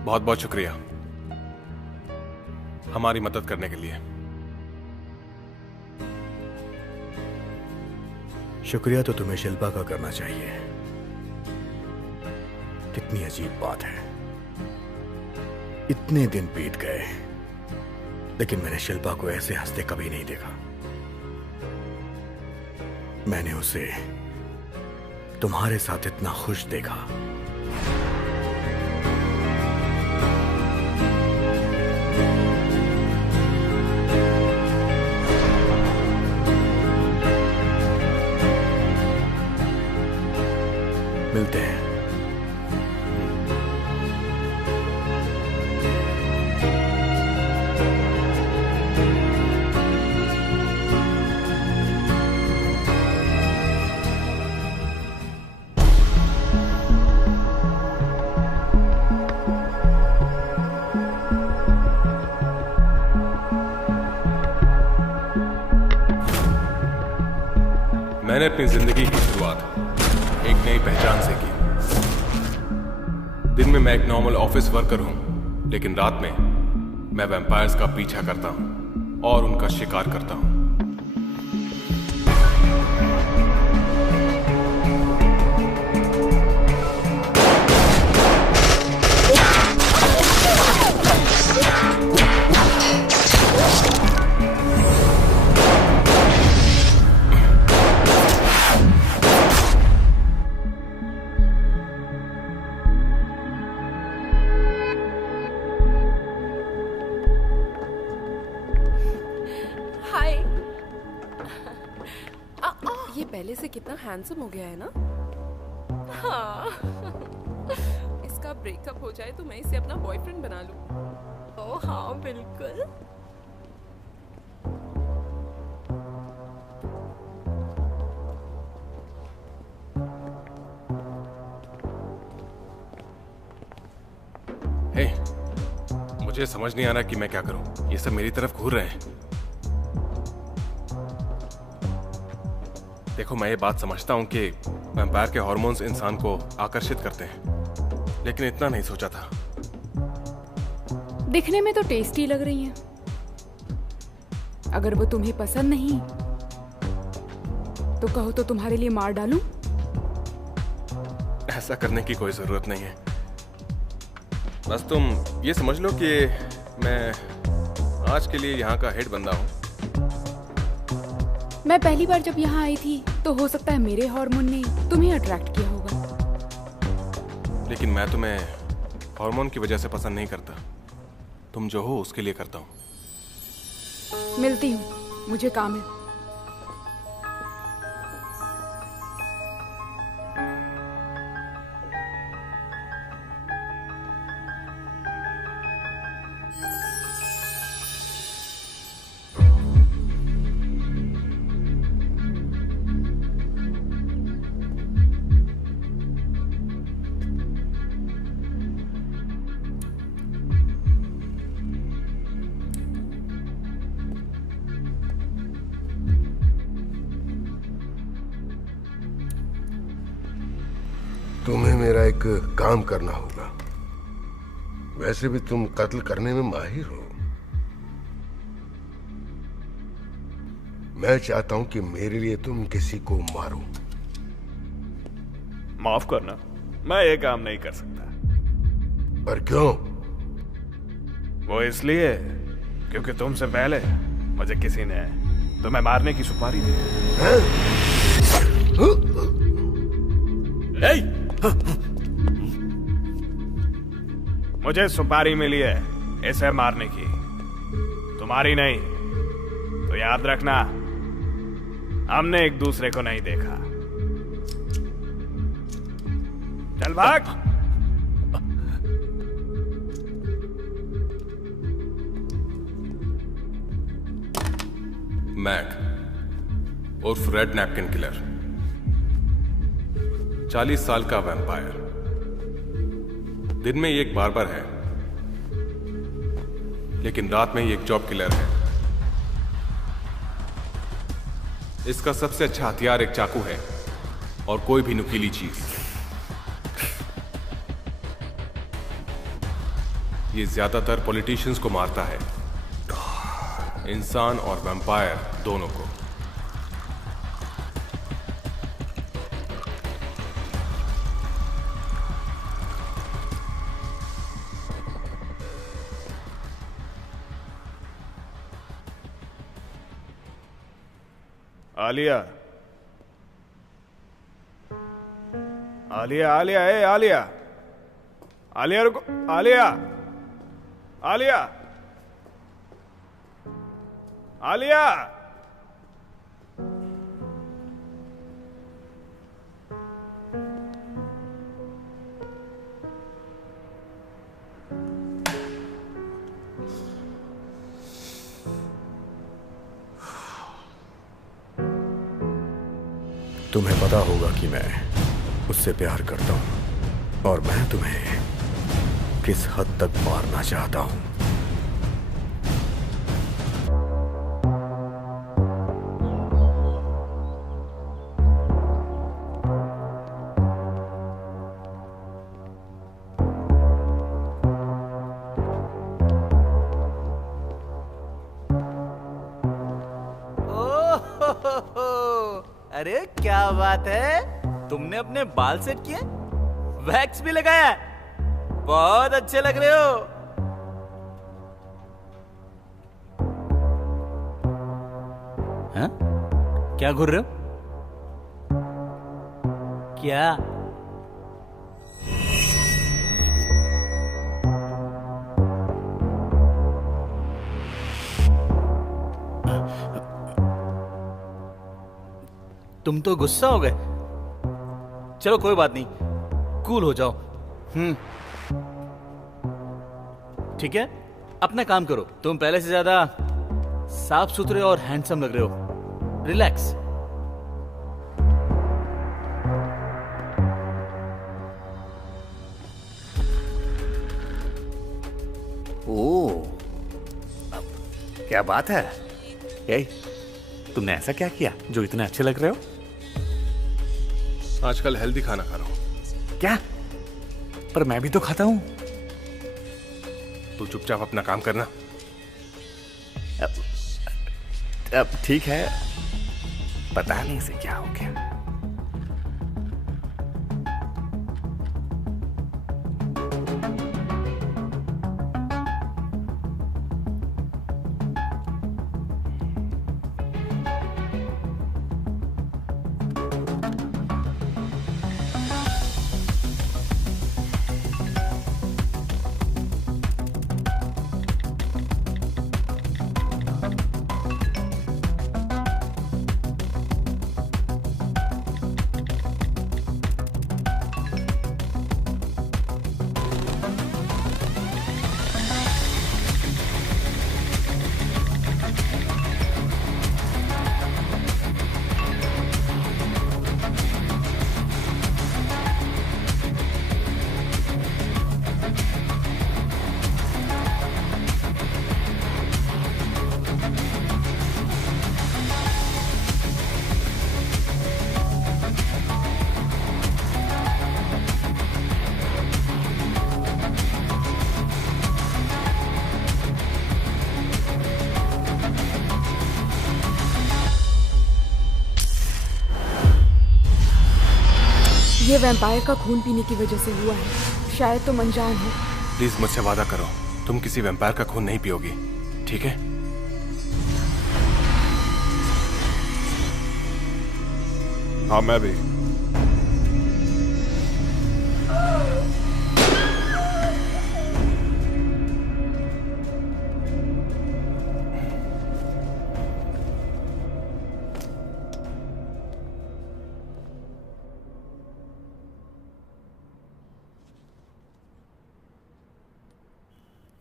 बहुत बहुत शुक्रिया हमारी मदद करने के लिए। शुक्रिया तो तुम्हें शिल्पा का करना चाहिए। कितनी अजीब बात है, इतने दिन बीत गए लेकिन मैंने शिल्पा को ऐसे हंसते कभी नहीं देखा। मैंने उसे तुम्हारे साथ इतना खुश देखा। मिलते हैं। मैंने अपनी जिंदगी की शुरुआत एक नई पहचान से की। दिन में मैं एक नॉर्मल ऑफिस वर्कर हूं, लेकिन रात में मैं वैम्पायर्स का पीछा करता हूं और उनका शिकार करता हूं। पहले से कितना हैंडसम हो गया है ना। हाँ। इसका ब्रेकअप हो जाए तो मैं इसे अपना बॉयफ्रेंड बना लूं। ओह हाँ बिल्कुल। हे, मुझे समझ नहीं आ रहा कि मैं क्या करूं। ये सब मेरी तरफ घूर रहे हैं। देखो, मैं ये बात समझता हूं कि वैम्पायर के हार्मोन्स इंसान को आकर्षित करते हैं, लेकिन इतना नहीं सोचा था। दिखने में तो टेस्टी लग रही हैं। अगर वो तुम्हें पसंद नहीं तो कहो तो तुम्हारे लिए मार डालूं? ऐसा करने की कोई जरूरत नहीं है। बस तुम ये समझ लो कि मैं आज के लिए यहाँ का हेड बंदा हूँ। मैं पहली बार जब यहाँ आई थी तो हो सकता है मेरे हार्मोन ने तुम्हें अट्रैक्ट किया होगा, लेकिन मैं तुम्हें हार्मोन की वजह से पसंद नहीं करता। तुम जो हो उसके लिए करता हूँ। मिलती हूँ, मुझे काम है। तुम्हें मेरा एक काम करना होगा। वैसे भी तुम कत्ल करने में माहिर हो। मैं चाहता हूं कि मेरे लिए तुम किसी को मारो। माफ करना, मैं ये काम नहीं कर सकता। पर क्यों? वो इसलिए क्योंकि तुमसे पहले मुझे किसी ने तुम्हें मारने की सुपारी दी। मुझे सुपारी मिली है इसे मारने की, तुम्हारी नहीं। तो याद रखना, हमने एक दूसरे को नहीं देखा। चल भाग। मैक उर्फ रेड नैपकिन किलर, 40 साल का वैम्पायर। दिन में ये एक बार्बर है, लेकिन रात में ये एक जॉब किलर है। इसका सबसे अच्छा हथियार एक चाकू है और कोई भी नुकीली चीज। ये ज्यादातर पॉलिटिशियंस को मारता है, इंसान और वैम्पायर दोनों को। आलिया, आलिया, आलिया, ए आलिया, आलिया रुको, आलिया, आलिया, आलिया। तुम्हें पता होगा कि मैं उससे प्यार करता हूं और मैं तुम्हें किस हद तक मारना चाहता हूं। अरे क्या बात है, तुमने अपने बाल सेट किए, वैक्स भी लगाया है, बहुत अच्छे लग रहे हो। हाँ? क्या घूर रहे हो? क्या? तुम तो गुस्सा हो गए। चलो कोई बात नहीं, कूल हो जाओ। ठीक है, अपना काम करो। तुम पहले से ज्यादा साफ सुथरे और हैंडसम लग रहे हो। रिलैक्स। ओ, क्या बात है। तुमने ऐसा क्या किया जो इतने अच्छे लग रहे हो? आजकल हेल्दी खाना खा रहा हूं। क्या? पर मैं भी तो खाता हूं। तू चुपचाप अपना काम करना। अब ठीक है, पता नहीं इसे क्या हो गया। ये वैम्पायर का खून पीने की वजह से हुआ है। शायद तुम अनजान हो। प्लीज मुझसे वादा करो, तुम किसी वैम्पायर का खून नहीं पियोगी, ठीक है? हाँ, मैं भी।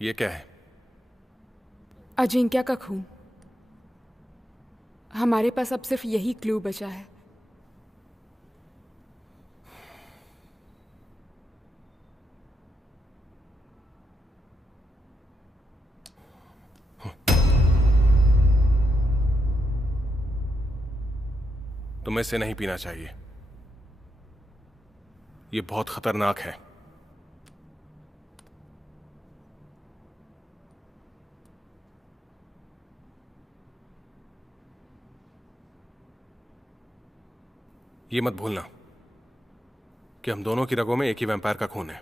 ये क्या है? अजिंक्या का खून। हमारे पास अब सिर्फ यही क्लू बचा है। तुम्हें इसे नहीं पीना चाहिए, ये बहुत खतरनाक है। ये मत भूलना कि हम दोनों की रगों में एक ही वैम्पायर का खून है।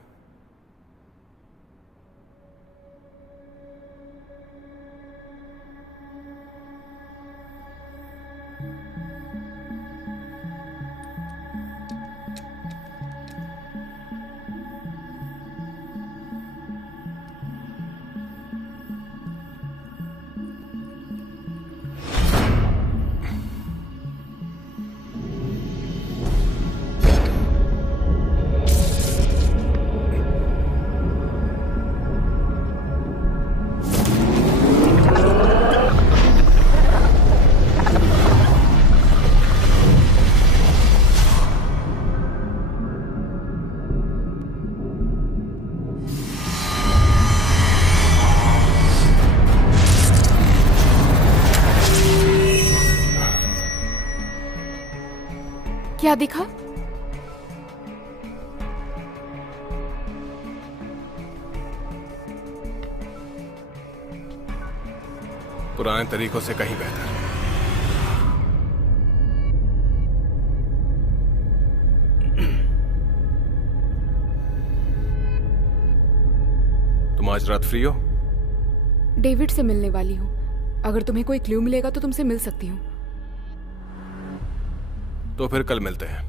क्या दिखा? पुराने तरीकों से कहीं बेहतर। तुम आज रात फ्री हो? डेविड से मिलने वाली हूँ। अगर तुम्हें कोई क्लू मिलेगा तो तुमसे मिल सकती हूँ। तो फिर कल मिलते हैं।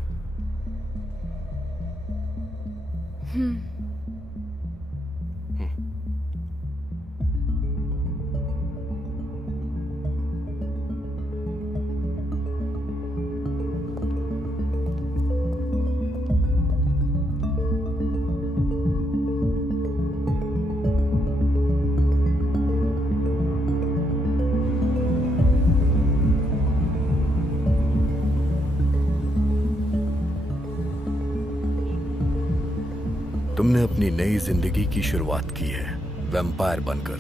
तुमने अपनी नई जिंदगी की शुरुआत की है वैम्पायर बनकर।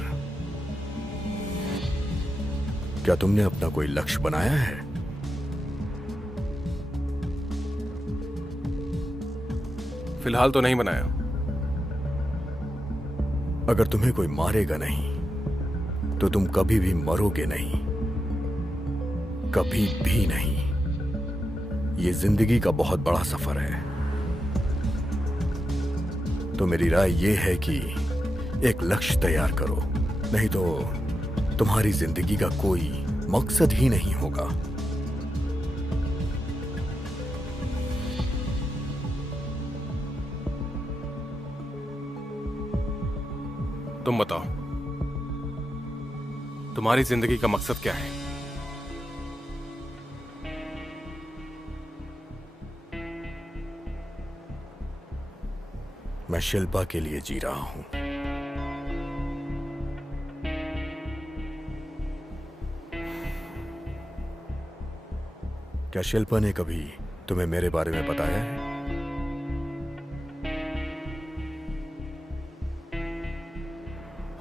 क्या तुमने अपना कोई लक्ष्य बनाया है? फिलहाल तो नहीं बनाया। अगर तुम्हें कोई मारेगा नहीं तो तुम कभी भी मरोगे नहीं, कभी भी नहीं। ये जिंदगी का बहुत बड़ा सफर है। तो मेरी राय यह है कि एक लक्ष्य तैयार करो, नहीं तो तुम्हारी जिंदगी का कोई मकसद ही नहीं होगा। तुम बताओ, तुम्हारी जिंदगी का मकसद क्या है? मैं शिल्पा के लिए जी रहा हूं। क्या शिल्पा ने कभी तुम्हें मेरे बारे में बताया है?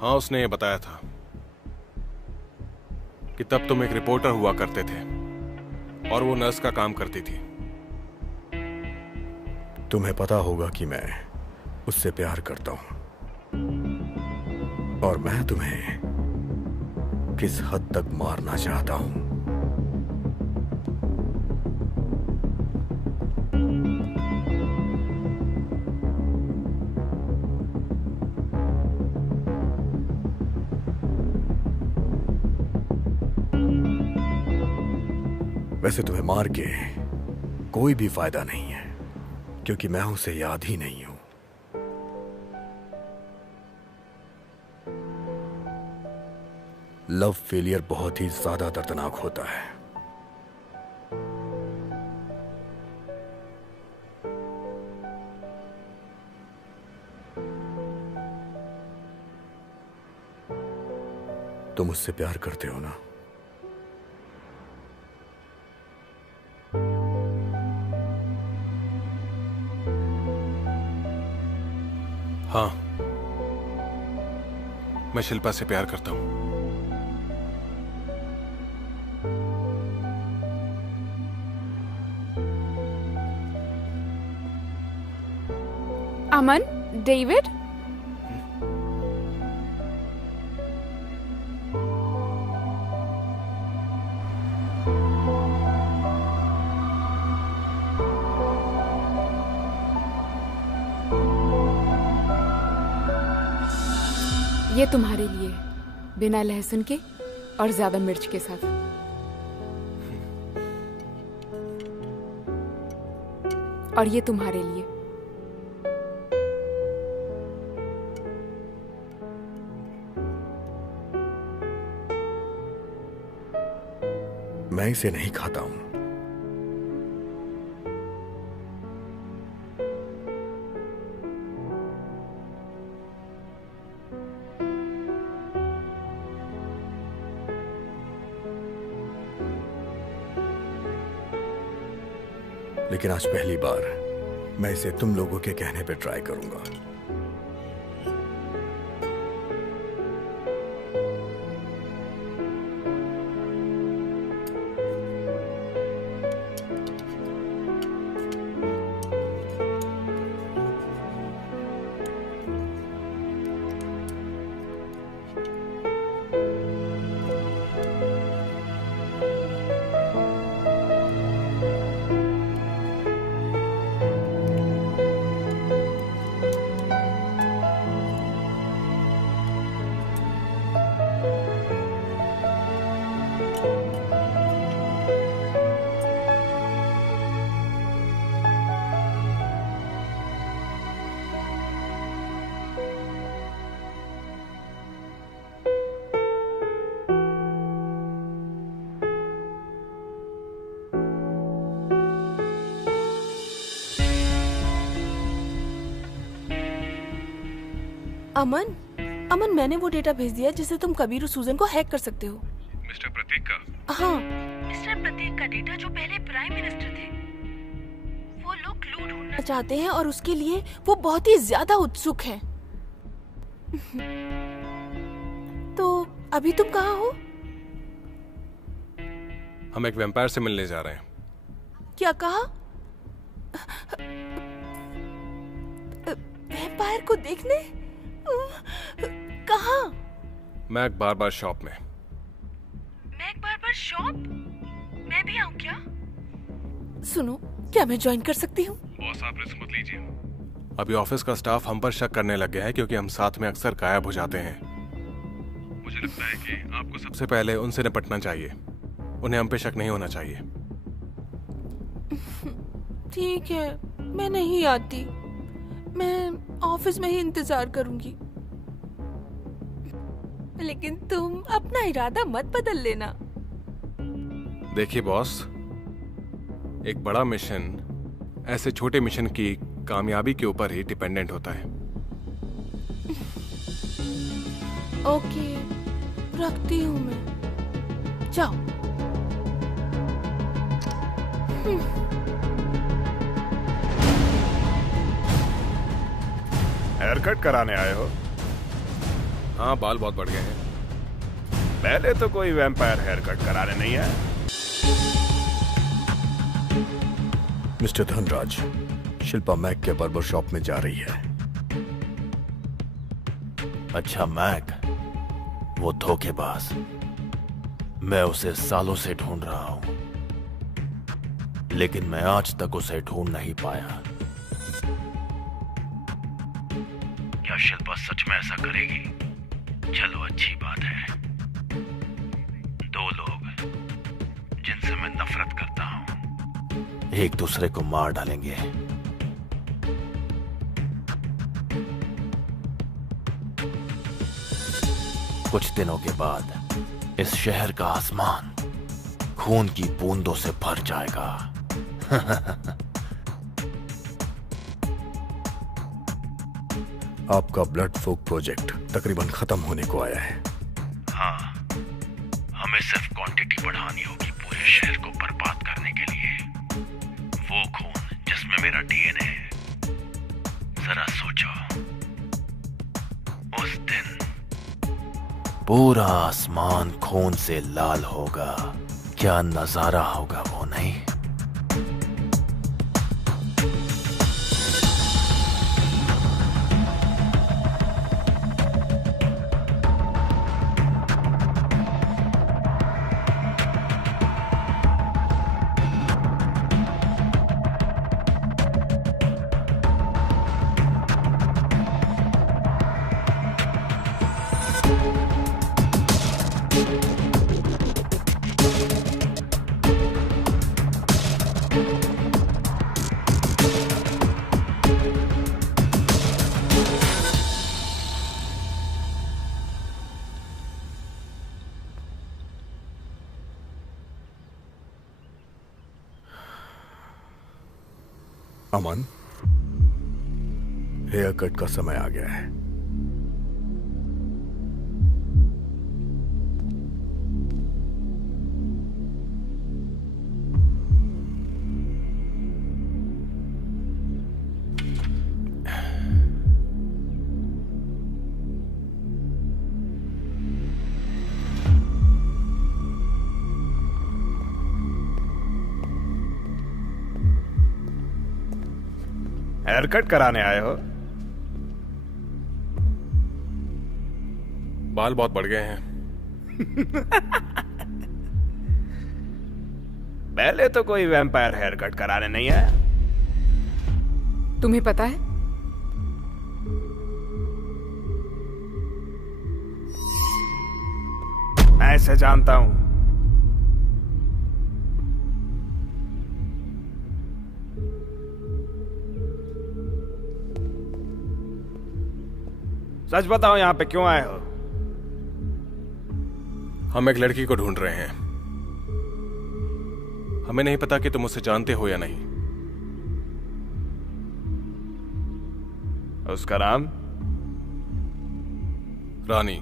हाँ, उसने ये बताया था कि तब तुम एक रिपोर्टर हुआ करते थे और वो नर्स का काम करती थी। तुम्हें पता होगा कि मैं उससे प्यार करता हूं और मैं तुम्हें किस हद तक मारना चाहता हूं। वैसे तुम्हें मार के कोई भी फायदा नहीं है, क्योंकि मैं उसे याद ही नहीं हूं। लव फेलियर बहुत ही ज्यादा दर्दनाक होता है। तुम मुझसे प्यार करते हो ना? हाँ, मैं शिल्पा से प्यार करता हूं। अमन, डेविड, ये तुम्हारे लिए, बिना लहसुन के और ज्यादा मिर्च के साथ। और ये तुम्हारे लिए। मैं इसे नहीं खाता हूं। लेकिन आज पहली बार मैं इसे तुम लोगों के कहने पे ट्राई करूंगा। अमन, अमन मैंने वो डेटा भेज दिया जिससे तुम कबीर और सूजन को हैक कर सकते हो। मिस्टर प्रतीक का? हाँ, मिस्टर प्रतीक का डेटा जो पहले प्राइम मिनिस्टर थे। वो लोग क्लू ढूंढना चाहते हैं और उसके लिए वो बहुत ही ज्यादा उत्सुक हैं। तो अभी तुम कहाँ हो? हम एक वैम्पायर से मिलने जा रहे हैं। क्या कहा? वैम्पायर को देखने? कहाँ? मैक बार्बर शॉप में। Mac barber shop? मैं भी आऊँ क्या? सुनो, क्या मैं ज्वाइन कर सकती हूँ? बॉस आप रिस्क मत लीजिए। अभी ऑफिस का स्टाफ हम पर शक करने लग गया है क्योंकि हम साथ में अक्सर गायब हो जाते हैं। मुझे लगता है कि आपको सबसे पहले उनसे निपटना चाहिए। उन्हें हम पे शक नहीं होना चाहिए। ठीक है, मैं नहीं आती। मैं ऑफिस में ही इंतजार करूंगी। लेकिन तुम अपना इरादा मत बदल लेना। देखिए बॉस, एक बड़ा मिशन ऐसे छोटे मिशन की कामयाबी के ऊपर ही डिपेंडेंट होता है। ओके, रखती हूँ मैं। जाओ। हेयर कट कराने आए हो? हाँ, बाल बहुत बढ़ गए हैं। पहले तो कोई वैम्पायर हेयर कट कराने नहीं आया। मिस्टर धनराज, शिल्पा मैक के बार्बर शॉप में जा रही है। अच्छा मैक, वो धोखेबाज। मैं उसे सालों से ढूंढ रहा हूं, लेकिन मैं आज तक उसे ढूंढ नहीं पाया। क्या शिल्पा सच में ऐसा करेगी? चलो अच्छी बात है। दो लोग जिनसे मैं नफरत करता हूं एक दूसरे को मार डालेंगे। कुछ दिनों के बाद इस शहर का आसमान खून की बूंदों से भर जाएगा। आपका ब्लड फोक प्रोजेक्ट तकरीबन खत्म होने को आया है। हाँ, हमें सिर्फ क्वांटिटी बढ़ानी होगी पूरे शहर को बर्बाद करने के लिए। वो खून जिसमें मेरा डीएनए है। जरा सोचो, उस दिन पूरा आसमान खून से लाल होगा। क्या नजारा होगा वो, नहीं? अमन, हेयर कट का समय आ गया है। हेयर कट कराने आए हो? बाल बहुत बढ़ गए हैं। पहले तो कोई वैम्पायर हेयर कट कराने नहीं आया। तुम्हें पता है, मैं इसे जानता हूं। सच बताओ, यहां पे क्यों आए हो? हम एक लड़की को ढूंढ रहे हैं। हमें नहीं पता कि तुम उसे जानते हो या नहीं। उसका नाम? रानी।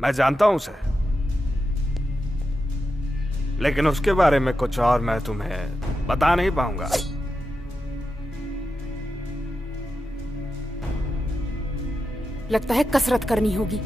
मैं जानता हूं उसे, लेकिन उसके बारे में कुछ और मैं तुम्हें बता नहीं पाऊंगा। लगता है कसरत करनी होगी।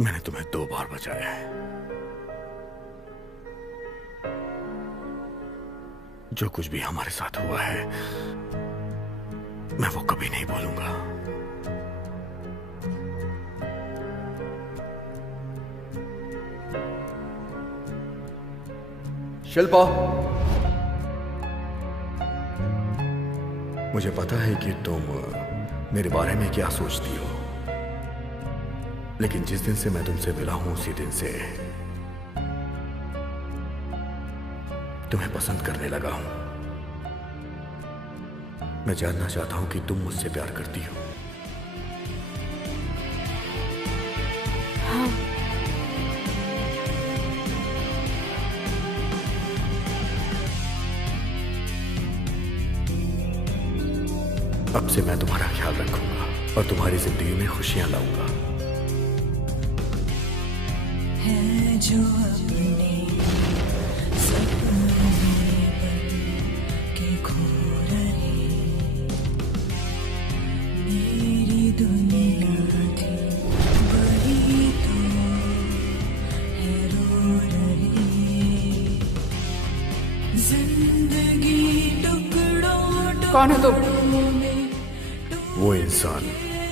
मैंने तुम्हें 2 बार बचाया है। जो कुछ भी हमारे साथ हुआ है मैं वो कभी नहीं भूलूंगा। शिल्पा, मुझे पता है कि तुम मेरे बारे में क्या सोचती हो, लेकिन जिस दिन से मैं तुमसे मिला हूं उसी दिन से तुम्हें पसंद करने लगा हूं। मैं जानना चाहता हूं कि तुम मुझसे प्यार करती हो। हाँ। अब से मैं तुम्हारा ख्याल रखूंगा और तुम्हारी जिंदगी में खुशियां लाऊंगा। है जो अपने सपनों में बन के खो रहे, मेरी दुनिया थी वही तो है रो रही, जिंदगी टुकड़ों कौन हो तुम? वो इंसान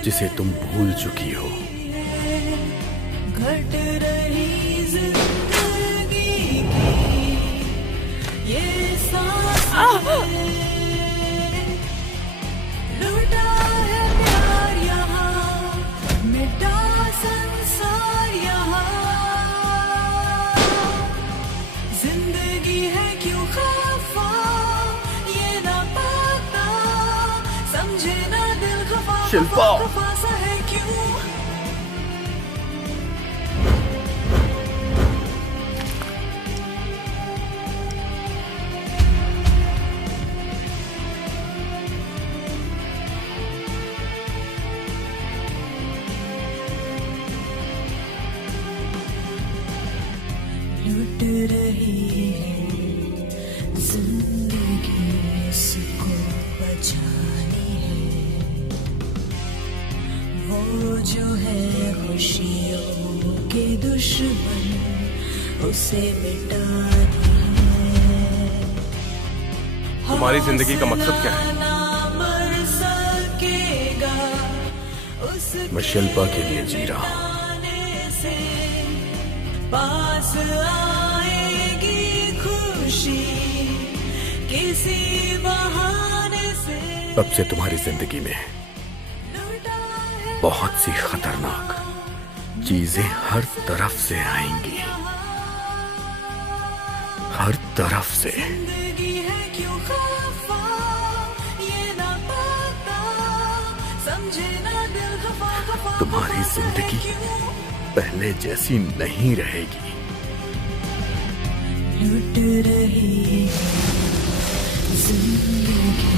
जिसे तुम भूल चुकी हो। घट रही जिंदगी लूटा है प्यार यहाँ, मिटा संसार यहाँ, जिंदगी है क्यों खफा, ये ना पता, समझे ना दिल खफा शिल्पा। खफा सा है क्यों। लुट रही है जिंदगी, इसको बचानी है, वो जो है खुशियों के दुश्मन, उसे मिटानी है। तुम्हारी जिंदगी का मकसद क्या है? ना मर सकेगा, मैं शिल्पा के लिए जी रहा हूँ। से पास आएगी खुशी किसी बहाने से। अब से तुम्हारी जिंदगी में बहुत सी खतरनाक चीजें हर तरफ से आएंगी, हर तरफ से। जिंदगी है क्यों खफा, ये ना पता, समझे ना दिल खफा खफा। तुम्हारी जिंदगी पहले जैसी नहीं रहेगी। लुट रही है जिंदगी,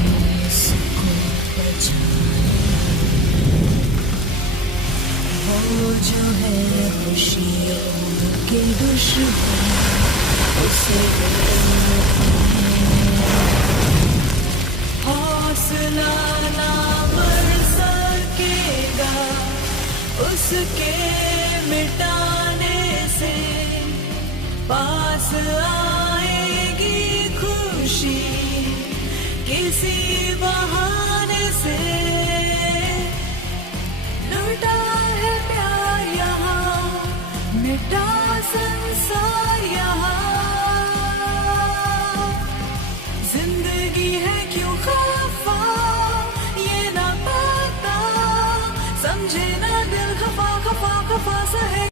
इसको बचाना, वो जो है खुशियों के दुश्मन, उसे हौसला ना मर सकेगा, उसके मिटाने से पास आएगी खुशी किसी बहाने से। लूटा है प्यार यहाँ, मिटा संसार यहाँ, जिंदगी है क्यों खफा, ये ना पता, समझे ना दिल खफा खफा खफा सा है।